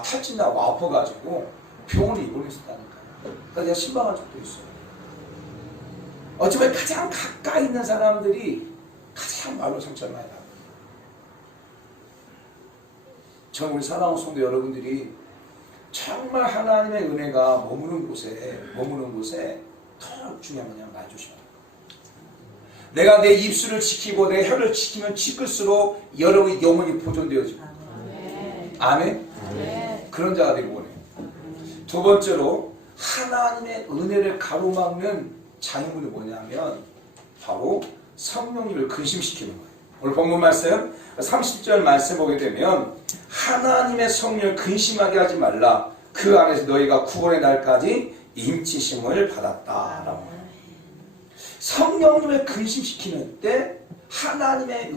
탈진하고 아파가지고 병원에 입원했었다니까요. 그러니까 내가 신방한 적도 있어요. 어쩌면 가장 가까이 있는 사람들이 가장 말로 상처를 많이 받아요. 저는 우리 사랑하는 성도 여러분들이 정말 하나님의 은혜가 머무는 곳에 더 중요한 거냐 말 조심하라. 내가 내 입술을 지키고 내 혀를 지키면 지킬수록 여러분의 영혼이 보존되어지고. 아멘? 그런 자가 되고 원해요. 두 번째로 하나님의 은혜를 가로막는 장애물이 뭐냐면 바로 성령님을 근심시키는 거예요. 오늘 본문 말씀 30절 말씀 보게 되면 하나님의 성령을 근심하게 하지 말라. 그 안에서 너희가 구원의 날까지 인치심을 받았다라고 해요. 성령님을 근심시키는 때 하나님의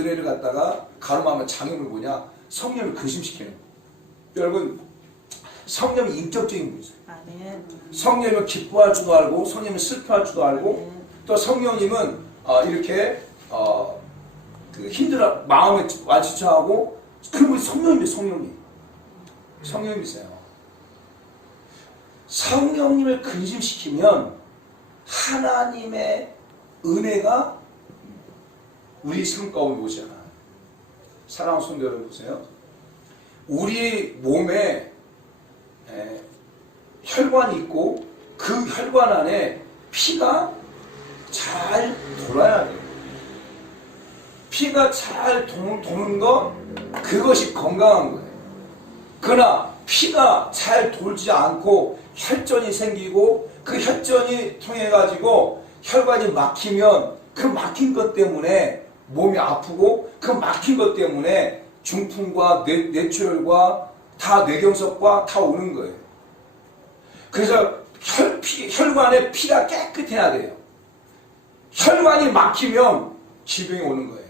은혜를 갖다가 가로막는 장애물이 뭐냐? 성령을 근심시키는 거예요. 여러분, 성령이 인격적인 분이세요. 성령님은 기뻐할 줄도 알고 성령님은 슬퍼할 줄도 알고 또 성령님은 이렇게 힘들어 마음에 와지쳐하고 그런 분이 성령님이세요. 성령님을 근심시키면 하나님의 은혜가 우리 삶 가운데 오잖아. 사랑하는 성도 여러분 보세요. 우리 몸에 혈관이 있고 그 혈관 안에 피가 잘 돌아야 돼요. 피가 잘 도는 것, 그것이 건강한 거예요. 그러나 피가 잘 돌지 않고 혈전이 생기고 그 혈전이 통해 가지고 혈관이 막히면 그 막힌 것 때문에 몸이 아프고 그 막힌 것 때문에 중풍과 뇌출혈과 다 뇌경색과 다 오는 거예요. 그래서 혈관에 피가 깨끗해야 돼요. 혈관이 막히면 질병이 오는 거예요.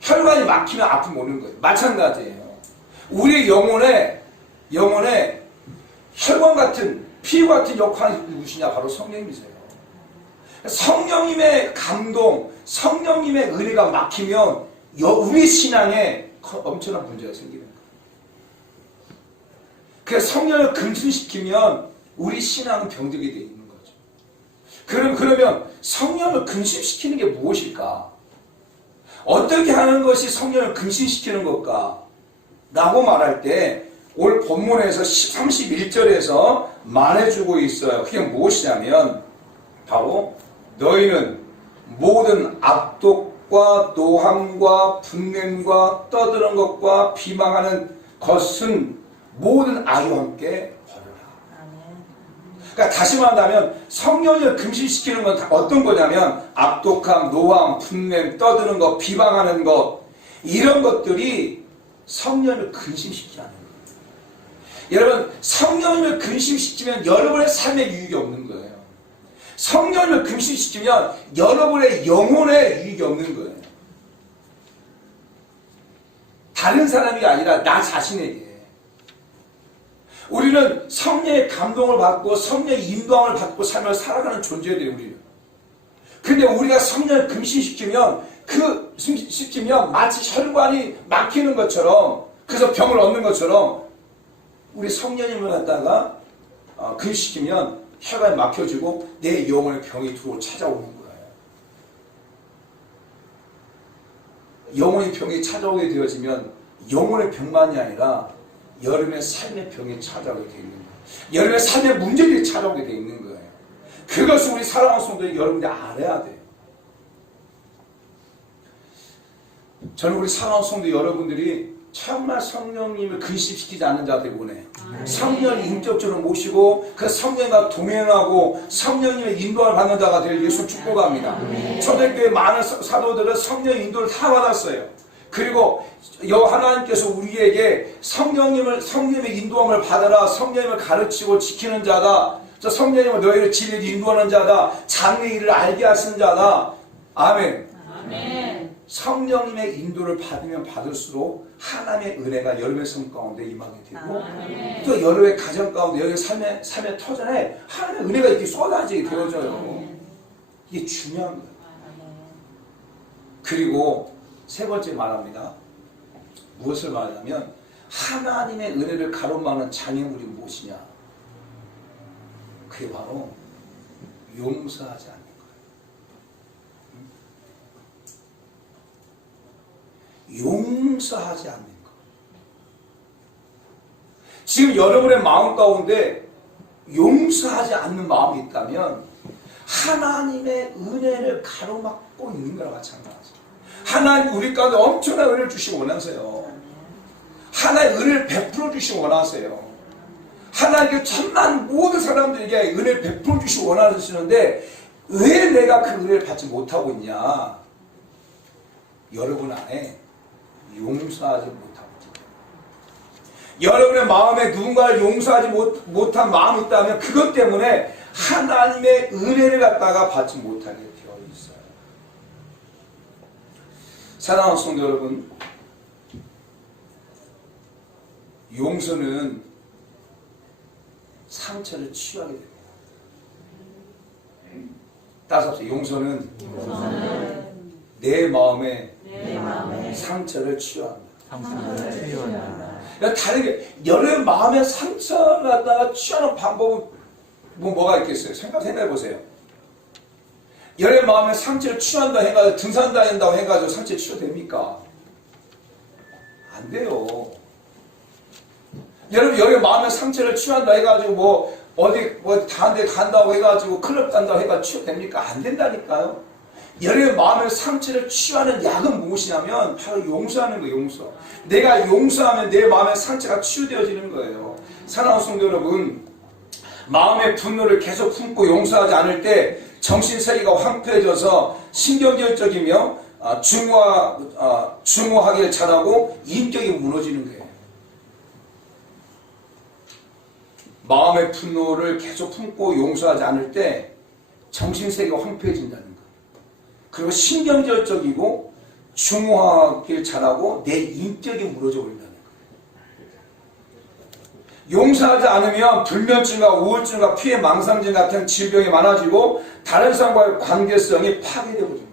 혈관이 막히면 아픔이 오는 거예요. 마찬가지예요. 우리 영혼에 혈관 같은 피 같은 역할이 누구시냐? 바로 성령님이세요. 성령님의 감동, 성령님의 은혜가 막히면 우리 신앙에 엄청난 문제가 생기는 거예요. 그래서 성령을 근심시키면 우리 신앙은 병들게 되어 있는 거죠. 그러면 성령을 근심시키는 게 무엇일까? 어떻게 하는 것이 성령을 근심시키는 것까? 라고 말할 때 오늘 본문에서 31절에서 말해주고 있어요. 그게 무엇이냐면 바로 너희는 모든 악독과 노함과 분냄과 떠드는 것과 비방하는 것은 모든 악과 함께 버려라. 그러니까 다시 말한다면 성령을 근심시키는 건 어떤 거냐면 악독함, 노함, 분냄, 떠드는 것, 비방하는 것, 이런 것들이 성령을 근심시키는 거예요. 여러분, 성령을 근심시키면 여러분의 삶에 유익이 없는 거예요. 성령을 근심시키면 여러분의 영혼에 유익이 없는 거예요. 다른 사람이 아니라 나 자신에게. 우리는 성령의 감동을 받고 성령의 인도함을 받고 삶을 살아가는 존재들이에요. 우리는. 근데 우리가 성령을 근심시키면 그 시키면 마치 혈관이 막히는 것처럼, 그래서 병을 얻는 것처럼 우리 성령님을 갖다가 그 시키면 혈관이 막혀지고 내 영혼의 병이 찾아오는 거예요. 영혼의 병이 찾아오게 되어지면 영혼의 병만이 아니라 여러분의 삶의 병이 찾아오게 되어 있는 거예요. 여러분의 삶의 문제들이 찾아오게 되어 있는 거예요. 그것을 우리 사랑하는 성도들이 여러분들이 알아야 돼요. 저는 우리 사랑하는 성도 여러분들이 정말 성령님을 근심시키지 않는 자들이 원해요. 성령을 인격적으로 모시고 그 성령과 동행하고 성령님의 인도를 받는 자가 될 예수 축복합니다. 초대교회 많은 사도들은 성령의 인도를 다 받았어요. 그리고 하나님께서 우리에게 성령님의 인도함을 받아라, 성령님을 가르치고 지키는 자다, 성령님은 너희를 진리로 인도하는 자다, 장래의 일을 알게 하시는 자다. 아멘. 아멘. 성령님의 인도를 받으면 받을수록 하나님의 은혜가 여러분의 삶 가운데 임하게 되고, 아멘. 또 여러분의 가정 가운데, 여러분의 삶의 터전에 하나님의 은혜가 이렇게 쏟아지게 되어져요. 이게 중요한 거예요. 그리고 세 번째 말합니다. 무엇을 말하냐면 하나님의 은혜를 가로막는 장애물이 무엇이냐? 그게 바로 용서하지 않는 거예요. 용서하지 않는 것. 지금 여러분의 마음 가운데 용서하지 않는 마음이 있다면 하나님의 은혜를 가로막고 있는 거랑 마찬가지예요. 하나님 우리 가운데 엄청난 은혜를 주시고 원하세요. 하나님의 은혜를 베풀어 주시고 원하세요. 하나님께 천만 모든 사람들에게 은혜를 베풀어 주시고 원하시는데 왜 내가 그 은혜를 받지 못하고 있냐? 여러분 안에 용서하지 못하고 있어요. 여러분의 마음에 누군가를 용서하지 못한 마음이 있다면 그것 때문에 하나님의 은혜를 갖다가 받지 못하게 되어 있어요. 사랑하는 성도 여러분, 용서는 상처를 치유하게 됩니다. 따라서 합시다. 용서는 내 마음에 상처를 치유합니다. 상처를 치유한다. 다르게 여러분 마음의 상처를 갖다가 치유하는 방법은 뭐가 있겠어요? 생각해 보세요. 여러분 마음의 상처를 치유한다 해가지고 등산 다닌다고 해가지고 상처 치유됩니까? 안 돼요. 여러분 마음의 상처를 치유한다 해가지고 어디 다른 데 간다고 해가지고 클럽 간다고 해가지고 치유됩니까? 안 된다니까요. 여러분 마음의 상처를 치유하는 약은 무엇이냐면 바로 용서하는 거예요. 용서. 내가 용서하면 내 마음의 상처가 치유되어지는 거예요. 사랑하는 성도 여러분, 마음의 분노를 계속 품고 용서하지 않을 때 정신세계가 황폐해져서 신경질적이며 중후하기를 잘하고 인격이 무너지는 거예요. 마음의 분노를 계속 품고 용서하지 않을 때 정신세계가 황폐해진다는 거예요. 그리고 신경질적이고 중후하기를 잘하고 내 인격이 무너져 버린다는 거예요. 용서하지 않으면 불면증과 우울증과 피해 망상증 같은 질병이 많아지고 다른 사람과의 관계성이 파괴되어 버립니다.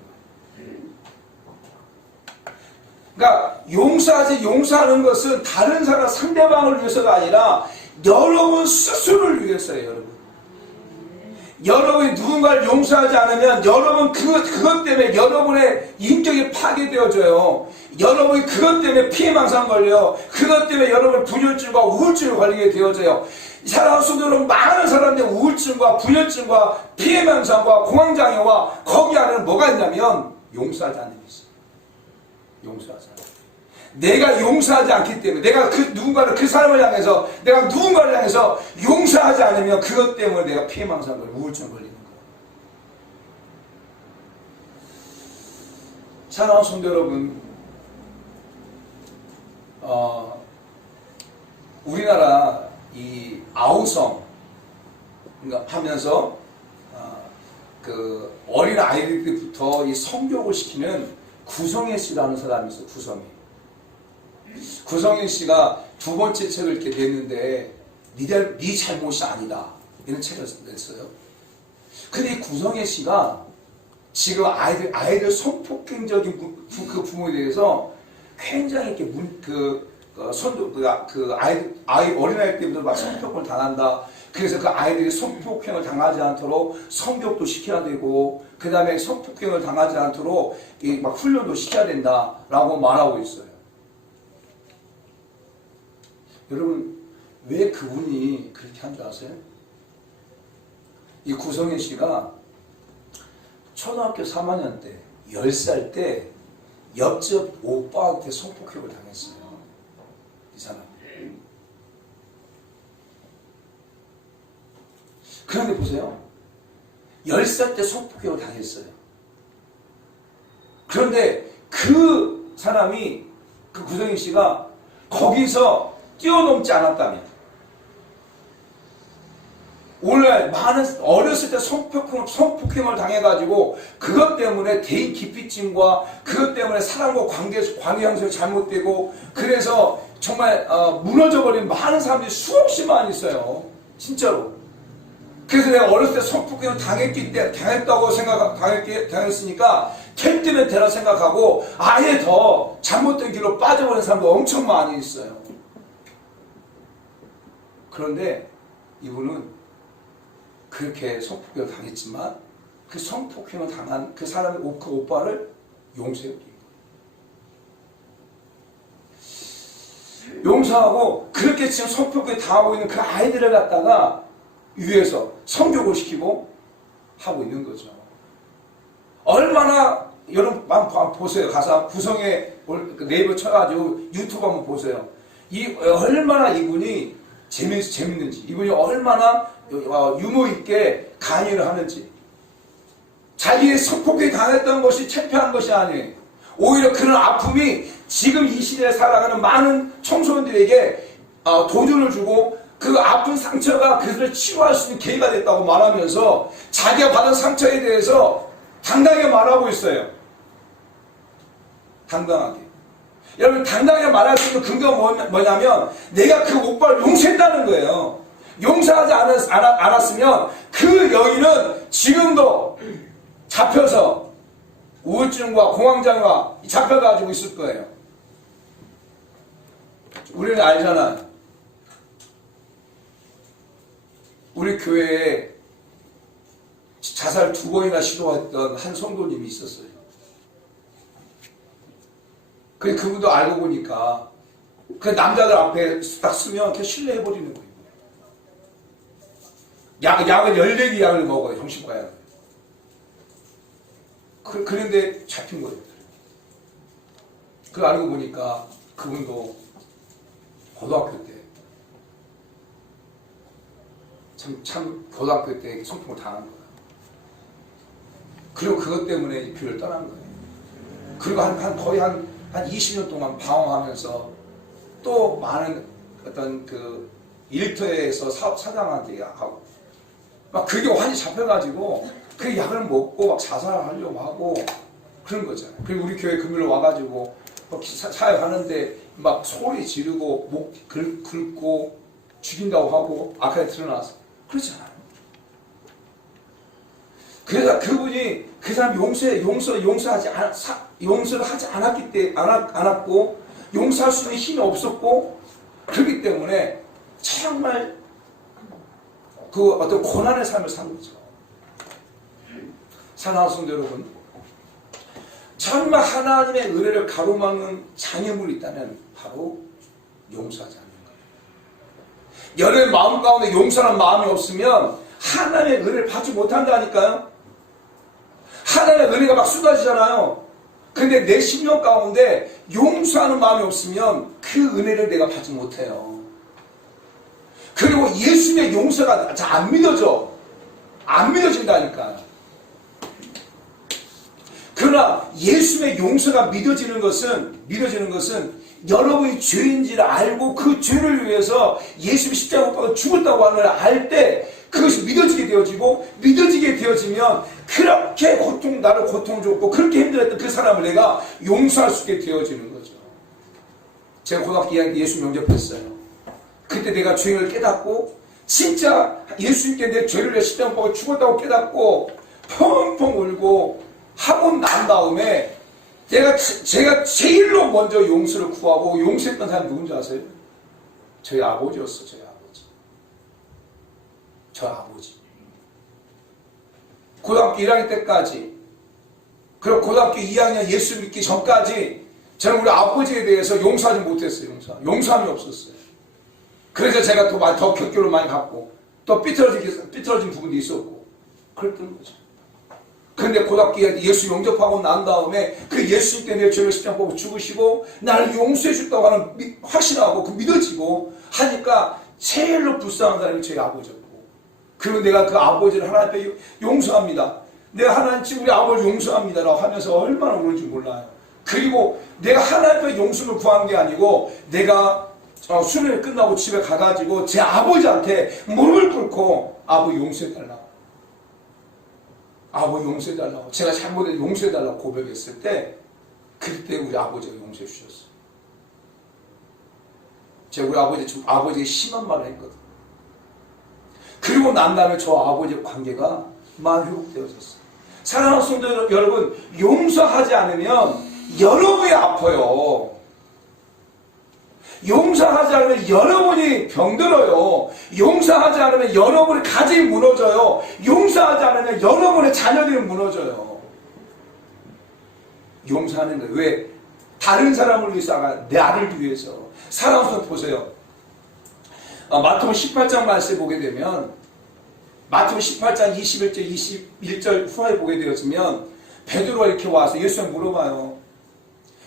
그러니까 용서하는 것은 다른 사람 상대방을 위해서가 아니라 여러분 스스로를 위해서예요. 여러분이 누군가를 용서하지 않으면 여러분 그것 때문에 여러분의 인격이 파괴되어져요. 여러분이 그것 때문에 피해망상 걸려요. 그것 때문에 여러분 분열증과 우울증을 걸리게 되어져요. 사랑하는 성도들은 많은 사람들이 우울증과 분열증과 피해망상과 공황장애와 거기 안에는 뭐가 있냐면 용서하지 않는 게 있어요. 용서하지 않는. 내가 용서하지 않기 때문에 내가 그 사람을 향해서 내가 누군가를 향해서 용서하지 않으면 그것 때문에 내가 피해망상 걸리고 우울증 걸리는 거예요. 사랑하는 성도 여러분, 우리나라 이 아우성 하면서 그 어린 아이들부터 이 성교육을 시키는 구성애 씨라는 사람이 있어요. 구성애 씨가 두 번째 책을 이렇게 냈는데 네 잘못이 아니다 이런 책을 냈어요. 근데 이 구성애 씨가 지금 아이들 성폭행적인 그 부모에 대해서 굉장히 이렇게 아이 어린아이 때부터 막 성폭행을 당한다. 그래서 그 아이들이 성폭행을 당하지 않도록 성교육도 시켜야 되고, 그 다음에 성폭행을 당하지 않도록 막 훈련도 시켜야 된다라고 말하고 있어요. 여러분, 왜 그분이 그렇게 한 줄 아세요? 이 구성현 씨가 초등학교 3학년 때, 10살 때 옆집 오빠한테 성폭행을 당했어요. 이 사람. 그런데 보세요. 10살 때 성폭행을 당했어요. 그런데 그 사람이, 그 구성현 씨가 거기서 뛰어넘지 않았다면, 오늘 많은 어렸을 때 성폭행을 당해가지고 그것 때문에 대인 기피증과 그것 때문에 사람과 관계 형성이 잘못되고, 그래서 정말 무너져버린 많은 사람들이 수없이 많이 있어요. 진짜로. 그래서 내가 어렸을 때 성폭행을 당했다고 당했으니까 될 때면 되라 생각하고 아예 더 잘못된 길로 빠져버린 사람도 엄청 많이 있어요. 그런데 이분은 그렇게 성폭행을 당했지만 그 성폭행을 당한 그 사람의 그 오빠를 용서해드린 거예요. 용서하고 그렇게 지금 성폭행을 당하고 있는 그 아이들을 갖다가 위해서 성교육을 시키고 하고 있는 거죠. 얼마나, 여러분 한번 보세요. 가서 구성에 네이버 쳐가지고 유튜브 한번 보세요. 얼마나 이분이 재밌는지, 이분이 얼마나 유머 있게 강의를 하는지. 자기의 성폭행이 당했던 것이 창피한 것이 아니에요. 오히려 그런 아픔이 지금 이 시대에 살아가는 많은 청소년들에게 도전을 주고 그 아픈 상처가 그들을 치료할 수 있는 계기가 됐다고 말하면서 자기가 받은 상처에 대해서 당당하게 말하고 있어요. 당당하게. 여러분, 당당하게 말할 수 있는 근거가 뭐냐면 내가 그 오빠를 용서했다는 거예요. 용서하지 않았으면 그 여인은 지금도 잡혀서 우울증과 공황장애가 잡혀가지고 있을 거예요. 우리는 알잖아요. 우리 교회에 자살 2번이나 시도했던 한 성도님이 있었어요. 그분도 알고 보니까 그 남자들 앞에 딱 쓰면 그냥 신뢰해버리는 거예요. 약은 14개 약을 먹어요. 정신과 약을. 그런데 잡힌 거예요. 그걸 알고 보니까 그분도 고등학교 때 참 고등학교 때 성폭을 당한 거예요. 그리고 그것 때문에 교회를 떠난 거예요. 그리고 거의 한 20년 동안 방황하면서 또 많은 어떤 그 일터에서 사장한테 하고 막 그게 완전히 잡혀가지고 그 약을 먹고 막 자살을 하려고 하고 그런 거잖아요. 그리고 우리 교회 금요일 와가지고 사역하는데 막 소리 지르고 목 긁고 죽인다고 하고 아까에 드러나서 그렇잖아요. 그래서 그분이 그 사람 용서를 하지 않았고 용서할 수 있는 힘이 없었고 그렇기 때문에 정말 그 어떤 고난의 삶을 산 거죠. 사랑하는 성도 여러분, 정말 하나님의 은혜를 가로막는 장애물이 있다면 바로 용서하지 않는 거예요. 여러분의 마음 가운데 용서하는 마음이 없으면 하나님의 은혜를 받지 못한다니까요. 하나님의 은혜가 막 쏟아지잖아요. 근데 내 심령 가운데 용서하는 마음이 없으면 그 은혜를 내가 받지 못해요. 그리고 예수님의 용서가 잘 안 믿어져. 안 믿어진다니까요. 그러나 예수님의 용서가 믿어지는 것은 여러분이 죄인지를 알고 그 죄를 위해서 예수님이 십자가 못 박아 죽었다고 하는 걸 알 때 그것이 믿어지게 되어지면 그렇게 나를 고통 줬고 그렇게 힘들었던 그 사람을 내가 용서할 수 있게 되어지는 거죠. 제가 고등학교 2학년 때 예수 영접했어요. 그때 내가 죄를 깨닫고 진짜 예수님께 내 죄를 위해 십자가 못 박아 죽었다고 깨닫고 펑펑 울고 하고 난 다음에 제가 제일로 먼저 용서를 구하고 용서했던 사람이 누군지 아세요? 저희 아버지였어. 저희 아버지. 고등학교 1학년 때까지, 그리고 고등학교 2학년 예수 믿기 전까지 저는 우리 아버지에 대해서 용서하지 못했어요. 용서함이 없었어요. 그래서 제가 더 격교를 많이 갖고 또 삐뚤어진 부분도 있었고 그랬던 거죠. 근데 고등학교 예수 영접하고 난 다음에 그 예수님 때문에 죄를 십자가에 죽으시고 나를 용서해 줬다고 하는 확신하고 그 믿어지고 하니까 제일로 불쌍한 사람이 저희 아버지였고, 그리고 내가 그 아버지를 하나님 앞에 용서합니다. 내가 하나님 우리 아버지 용서합니다라고 하면서 얼마나 울는지 몰라요. 그리고 내가 하나님 앞에 용서를 구한 게 아니고 내가 수련회 끝나고 집에 가가지고 제 아버지한테 무릎을 꿇고 아버지 용서해달라고. 아버지 용서해달라고. 제가 잘못해서 용서해달라고 고백했을 때 그때 우리 아버지가 용서해 주셨어요. 제가 우리 아버지에게 심한 말을 했거든. 그리고 난 다음에 저 아버지의 관계가 많이 회복되어졌어요. 사랑하는 성도 여러분, 용서하지 않으면 여러분이 아파요. 용서하지 않으면 여러분이 병들어요. 용서하지 않으면 여러분의 가정이 무너져요. 용서하지 않으면 여러분의 자녀들이 무너져요. 용서하는 거예요. 왜? 다른 사람을 위해서, 나를 위해서. 사랑하는 보세요. 마태복음 18장 말씀 보게 되면, 마태복음 18장 21절, 21절 후에 보게 되었으면 베드로가 이렇게 와서 예수님 물어봐요.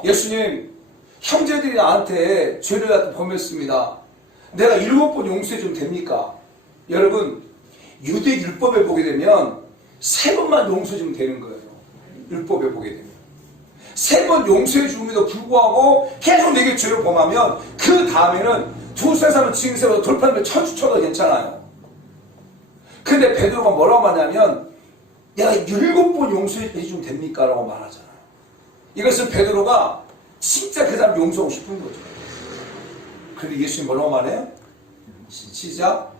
예수님, 형제들이 나한테 죄를 갖다 범했습니다. 내가 7번 용서해 주면 됩니까? 여러분, 유대 율법에 보게 되면 3번만 용서해 주면 되는 거예요. 율법에 보게 되면 3번 용서해 줌에도 불구하고 계속 내게 죄를 범하면 그 다음에는 두세 사람 징세로 돌판을 쳐도 괜찮아요. 근데 베드로가 뭐라고 하냐면, 야, 7번 용서해 주면 됩니까? 라고 말하잖아요. 이것은 베드로가 진짜 그 사람 용서하고 싶은 거죠. 그런데 예수님 뭐라고 말해요? 시작.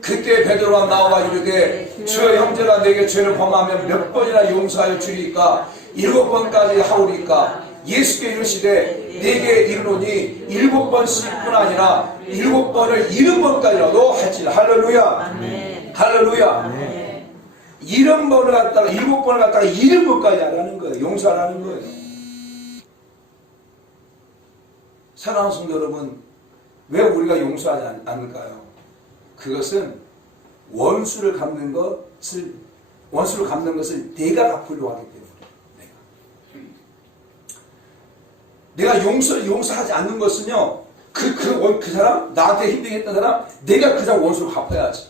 그때 베드로가 나와 이르되 주여, 형제가 내게 죄를 범하면 몇 번이나 용서하여 주리까? 7번까지 하오리까? 예수께 이르시되 내게 이르노니 7번씩뿐 아니라 7번을 70번까지라도 할지라. 할렐루야. 아멘. 할렐루야. 아멘. 70번을 갖다가 7번을 갖다가 70번까지 하라는 거예요. 용서하라는 거예요. 사랑하는 성도 여러분, 왜 우리가 용서하지 않을까요? 그것은 원수를 갚는 것을 내가 갚으려고 하기 때문에. 내가 용서하지 않는 것은요, 그 사람, 나한테 힘들게 했던 사람, 내가 그 사람 원수를 갚아야지.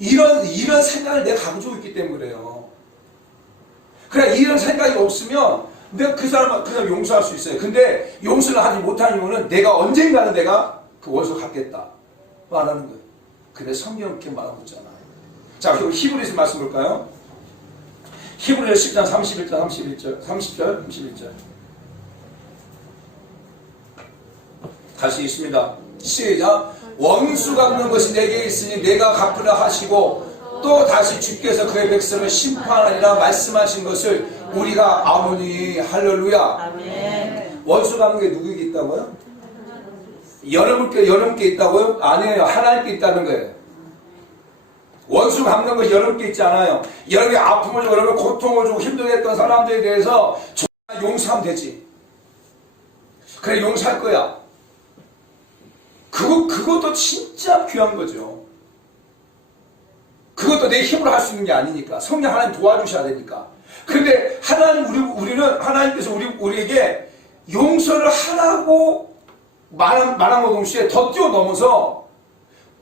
이런 생각을 내가 가지고 있기 때문에요. 그래, 이런 생각이 없으면 내가 그 사람 용서할 수 있어요. 근데 용서를 하지 못하는 이유는 내가 언젠가는 내가 그 원수를 갚겠다 말하는 거예요. 근데 성경 이렇게 말하고 있잖아요. 자, 그리고 히브리서 말씀 볼까요? 히브리서 10장 30절. 다시 있습니다. 시작. 원수 갚는 것이 내게 있으니 내가 갚으라 하시고 또 다시 주께서 그의 백성을 심판하리라 말씀하신 것을 우리가 아노니. 할렐루야. 아멘. 원수 갚는 게 누구에게 있다고요? 여러분께 있다고요? 아니에요. 하나님께 있다는 거예요. 원수 갚는 거 여러분께 있지 않아요. 여러분이 아픔을 주고 여러분 고통을 주고 힘들게 했던 사람들에 대해서 용서하면 되지. 그래, 용서할 거야. 그것도 진짜 귀한 거죠. 그것도 내 힘으로 할 수 있는 게 아니니까. 성령 하나님 도와주셔야 되니까. 그런데 우리는 하나님께서 우리에게 용서를 하라고 말한 것 동시에 더 뛰어넘어서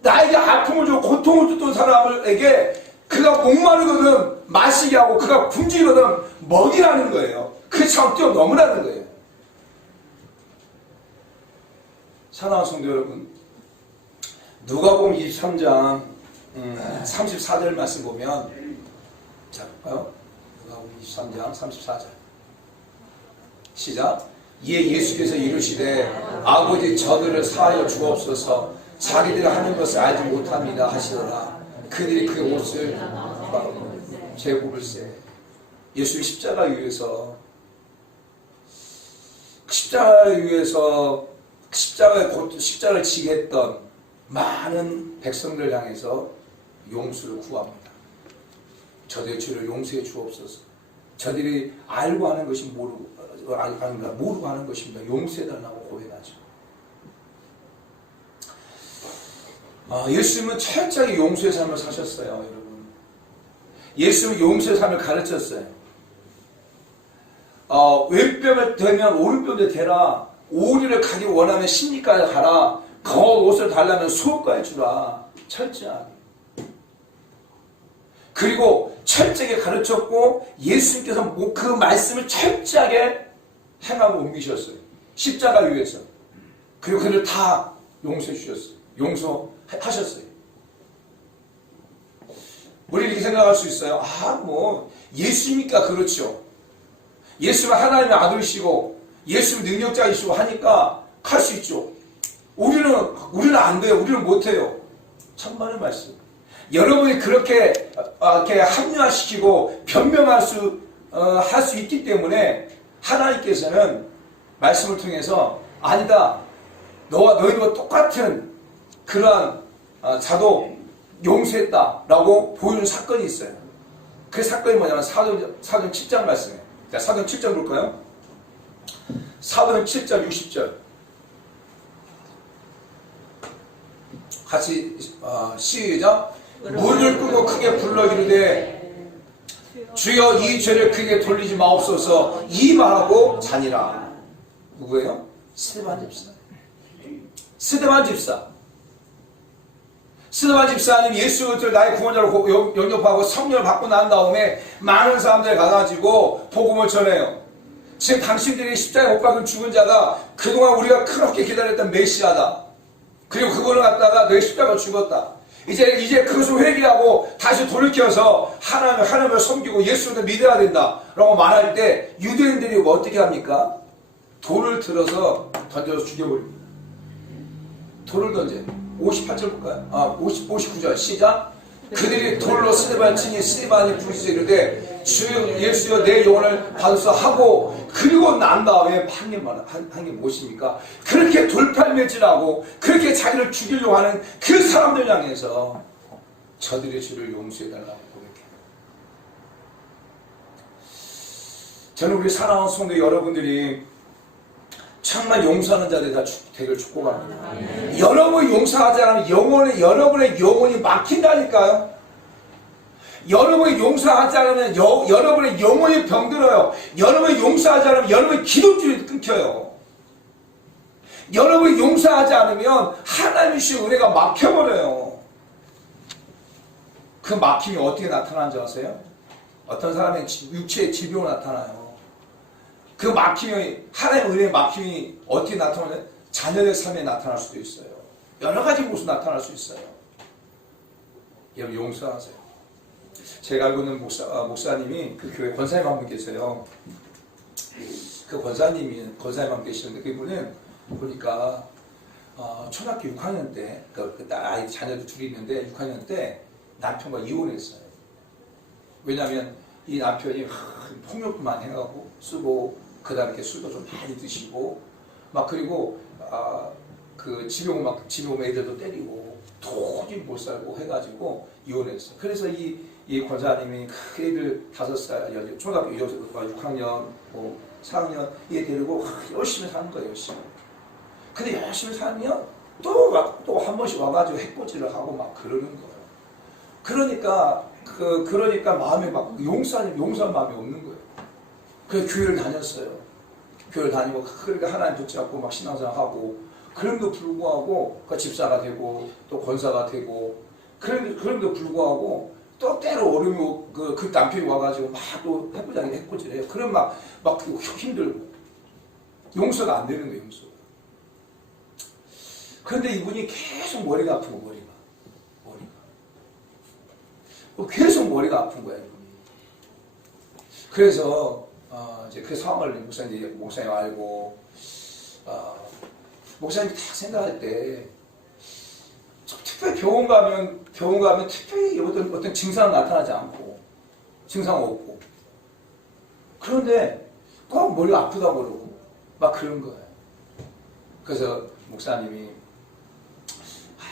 나에게 아픔을 주고 고통을 줬던 사람에게 그가 목마르거든 마시게 하고 그가 굶주리거든 먹이라는 거예요. 그 참 뛰어넘으라는 거예요. 사랑하는 성도 여러분, 누가복음 23장 34절 말씀 보면, 자 볼까요? 누가복음 23장 34절 시작. 이에 예수께서 이르시되 아버지 저들을 사하여 주옵소서, 자기들이 하는 것을 알지 못합니다 하시더라. 그들이 그 옷을 제곱을세. 예수의 십자가 위에서 십자가를 지게 했던 많은 백성들 향해서 용서를 구합니다. 저들의 죄를 용서해 주옵소서. 저들이 알고 하는 것이 모르고 하는 것입니다. 용서해달라고 고백하죠. 예수님은 철저하게 용서의 삶을 사셨어요, 여러분. 예수님은 용서의 삶을 가르쳤어요. 왼뺨을 대면 오른뺨에 대라. 오리를 가기 원하면 십리까지 가라. 겉옷을 달라면 수업까지 주라. 철저하게. 그리고 철저하게 가르쳤고 예수님께서 그 말씀을 철저하게 행하고 옮기셨어요. 십자가 위에서. 그리고 그를 다 용서해 주셨어요. 용서하셨어요. 우리 이렇게 생각할 수 있어요. 예수님이니까 그렇죠. 예수님은 하나님의 아들이시고 예수님은 능력자이시고 하니까 할 수 있죠. 우리는 안 돼요. 우리는 못해요. 참말의 말씀. 여러분이 그렇게 이렇게 합리화시키고 변명할 할 수 있기 때문에 하나님께서는 말씀을 통해서 아니다. 너희와 똑같은 그러한 자도 용서했다라고 보여주는 사건이 있어요. 그 사건이 뭐냐면 사도행 7장 말씀이에요. 자, 사도행 7장 볼까요? 사도행 7장 60절 같이 시작. 문을 끄고 크게 불러 이르되 주여 이 죄를 크게 돌리지 마옵소서 이 말하고 자니라. 누구예요? 스데반 집사. 스데반 집사는 예수 그리스도를 나의 구원자로 영접하고 성령을 받고 난 다음에 많은 사람들이 가가지고 복음을 전해요. 지금 당신들이 십자가에 못 박은 죽은 자가 그동안 우리가 그렇게 기다렸던 메시아다. 그리고 그거를 갖다가 내 십자가로 죽었다. 이제 그것을 회개하고 다시 돌이켜서 하나님을 섬기고 예수를 믿어야 된다 라고 말할 때 유대인들이 어떻게 합니까? 돌을 들어서 던져서 죽여버립니다. 돌을 던져요. 58절 볼까요? 59절 시작. 그들이 돌로 스데반을 치니 스데반이 부르짖어 이르되 주여 예수여 내 영혼을 받으소서 하고 그리고 난 다음에 한 게 무엇입니까? 그렇게 돌팔매질하고 그렇게 자기를 죽이려고 하는 그 사람들 향해서 저들의 죄를 용서해달라고 고백해요. 저는 우리 사랑하는 성도 여러분들이 정말 용서하는 자들이 다 되길 축복합니다. 여러분이 용서하지 않으면 여러분의 영혼이 막힌다니까요. 여러분이 용서하지 않으면 여러분의 영혼이 병들어요. 여러분이 용서하지 않으면 여러분의 기도줄이 끊겨요. 여러분이 용서하지 않으면 하나님의 은혜가 막혀버려요. 그 막힘이 어떻게 나타나는지 아세요? 어떤 사람의 육체의 질병으로 나타나요. 그 막힘이, 하나님의 은혜의 막힘이 어떻게 나타나냐면 자녀의 삶에 나타날 수도 있어요. 여러 가지 모습 나타날 수 있어요. 여러분 용서하세요. 제가 알고 있는 목사님이 그 교회 권사님 한 분 계세요. 그 권사님 한 분 계시는데 그분은 보니까 초등학교 6학년 때 아이 자녀들 둘이 있는데 6학년 때 남편과 이혼했어요. 왜냐하면 이 남편이 폭력만 해가고 쓰고 그다음에 이렇게 술도 좀 많이 드시고 막 그리고 그 집에 오면 애들도 때리고 도저히 못 살고 해가지고 이혼했어요. 그래서 이 권사님이 그 애들 5살 초등학교 6학년 4학년 얘 데리고 열심히 사는 거예요. 열심히. 근데 열심히 살면 또 한 번씩 와가지고 해코지를 하고 막 그러는 거예요. 그러니까 마음에 막 용서할 마음이 없는 거예요. 그래서 교회를 다녔어요. 교회를 다니고 그러니까 하나님 붙잡고 막 신앙생활하고 그럼에도 불구하고 그 집사가 되고 또 권사가 되고 그럼에도 불구하고 또 때로 어려움이 그 남편이 와가지고 막 또 해보자니 해코지를 해요. 그럼 막 힘들고 용서가 안 되는 거예요. 용서가. 그런데 이분이 계속 머리가 아픈 거예요. 계속 머리가 아픈 거야, 이분이. 그래서, 이제 그 상황을 목사님 알고, 목사님이 다 생각할 때, 특별히 병원 가면 특별히 어떤 증상은 나타나지 않고, 증상 없고. 그런데 꼭 머리가 아프다고 그러고 막 그런 거예요. 그래서 목사님이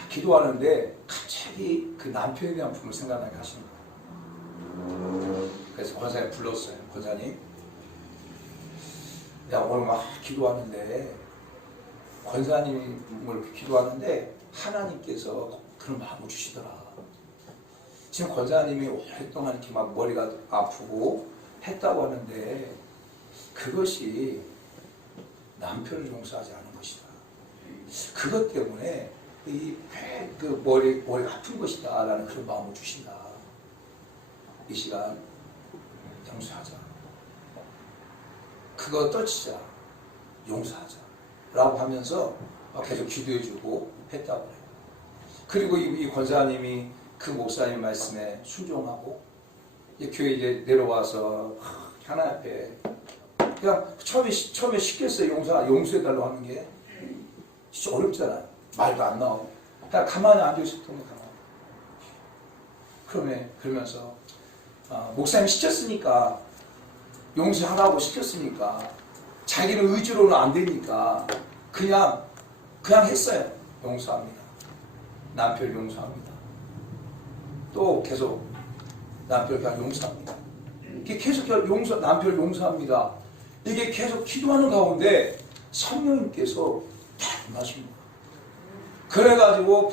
기도하는데 갑자기 그 남편에 대한 품을 생각나게 하시는 거예요. 그래서 권사님 불렀어요. 권사님, 야 오늘 막 기도하는데 권사님을 기도하는데 하나님께서 그런 마음을 주시더라. 지금 권사님이 오랫동안 이렇게 막 머리가 아프고 했다고 하는데 그것이 남편을 용서하지 않은 것이다. 그것 때문에 그 머리가 아픈 것이다 라는 그런 마음을 주신다. 이 시간 용서하자. 그거 떨치자. 용서하자. 라고 하면서 계속 기도해주고 했다고 해요. 그리고 이 권사님이 그 목사님 말씀에 순종하고 교회 이제 내려와서 하나님 앞에 그냥 처음에 시켰어요. 용서해달라고 하는 게 진짜 어렵잖아요. 말도 안 나오고 그냥 가만히 앉아있었던 거 가만히. 그러면서 목사님 시켰으니까 용서하라고 시켰으니까 자기는 의지로는 안 되니까 그냥 했어요. 용서합니다. 남편을 용서합니다. 또 계속 남편을 그냥 용서합니다. 이게 계속 남편을 용서합니다. 이게 계속 기도하는 가운데 성령님께서 딱 임하신 거예요. 그래가지고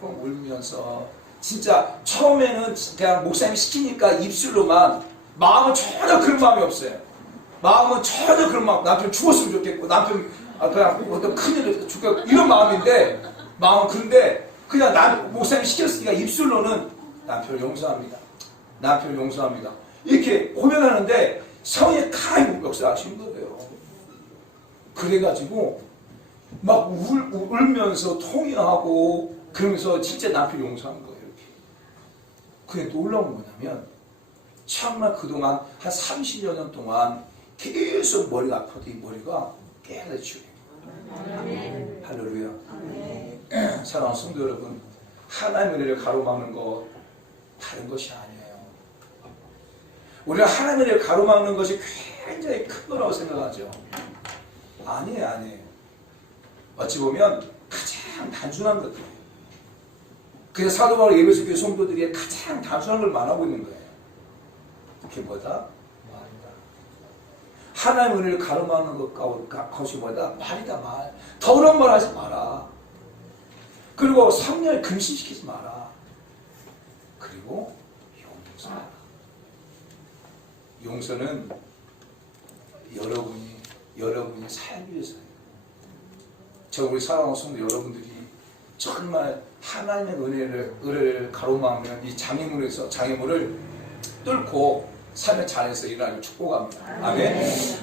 펑 울면서 진짜 처음에는 그냥 목사님이 시키니까 입술로만 마음은 전혀 그런 마음이 없어요. 마음은 전혀 그런 마음, 남편 죽었으면 좋겠고 남편 그냥 어떤 큰일 죽겠고 이런 마음인데 마음은 그런데 그냥 목사님이 시켰으니까 입술로는 남편을 용서합니다. 남편을 용서합니다. 이렇게 고백하는데 성령이 가히 역사하신 거예요. 그래가지고 막 울면서 통회하고 그러면서 진짜 남편을 용서한 거예요. 이렇게. 그게 놀라운 뭐냐면 정말 그동안 한 30여 년 동안 계속 머리가 아파도 이 머리가 깨끗해지고 할렐루야. 사랑하는 성도 여러분, 하나님의 은혜를 가로막는 것 다른 것이 아니에요. 우리가 하나님의 은혜를 가로막는 것이 굉장히 큰 거라고 생각하죠. 아니에요. 어찌 보면 가장 단순한 것들이에요. 그래서 사도 바울 에베소 교회 성도들이 가장 단순한 걸 말하고 있는 거예요. 그게 뭐다? 말이다. 하나님의 은혜를 가로막는 것이 뭐다? 말이다, 말. 더러운 말 하지 마라. 그리고 성령을 금신시키지 마라. 그리고 용서하라. 용서는 여러분이 살기 위해서예요. 우리 사랑하는 성도 여러분들이 정말 하나님의 은혜를 가로막는 이 장애물을 뚫고 삶의 자리에서 일어나길 축복합니다. 아멘.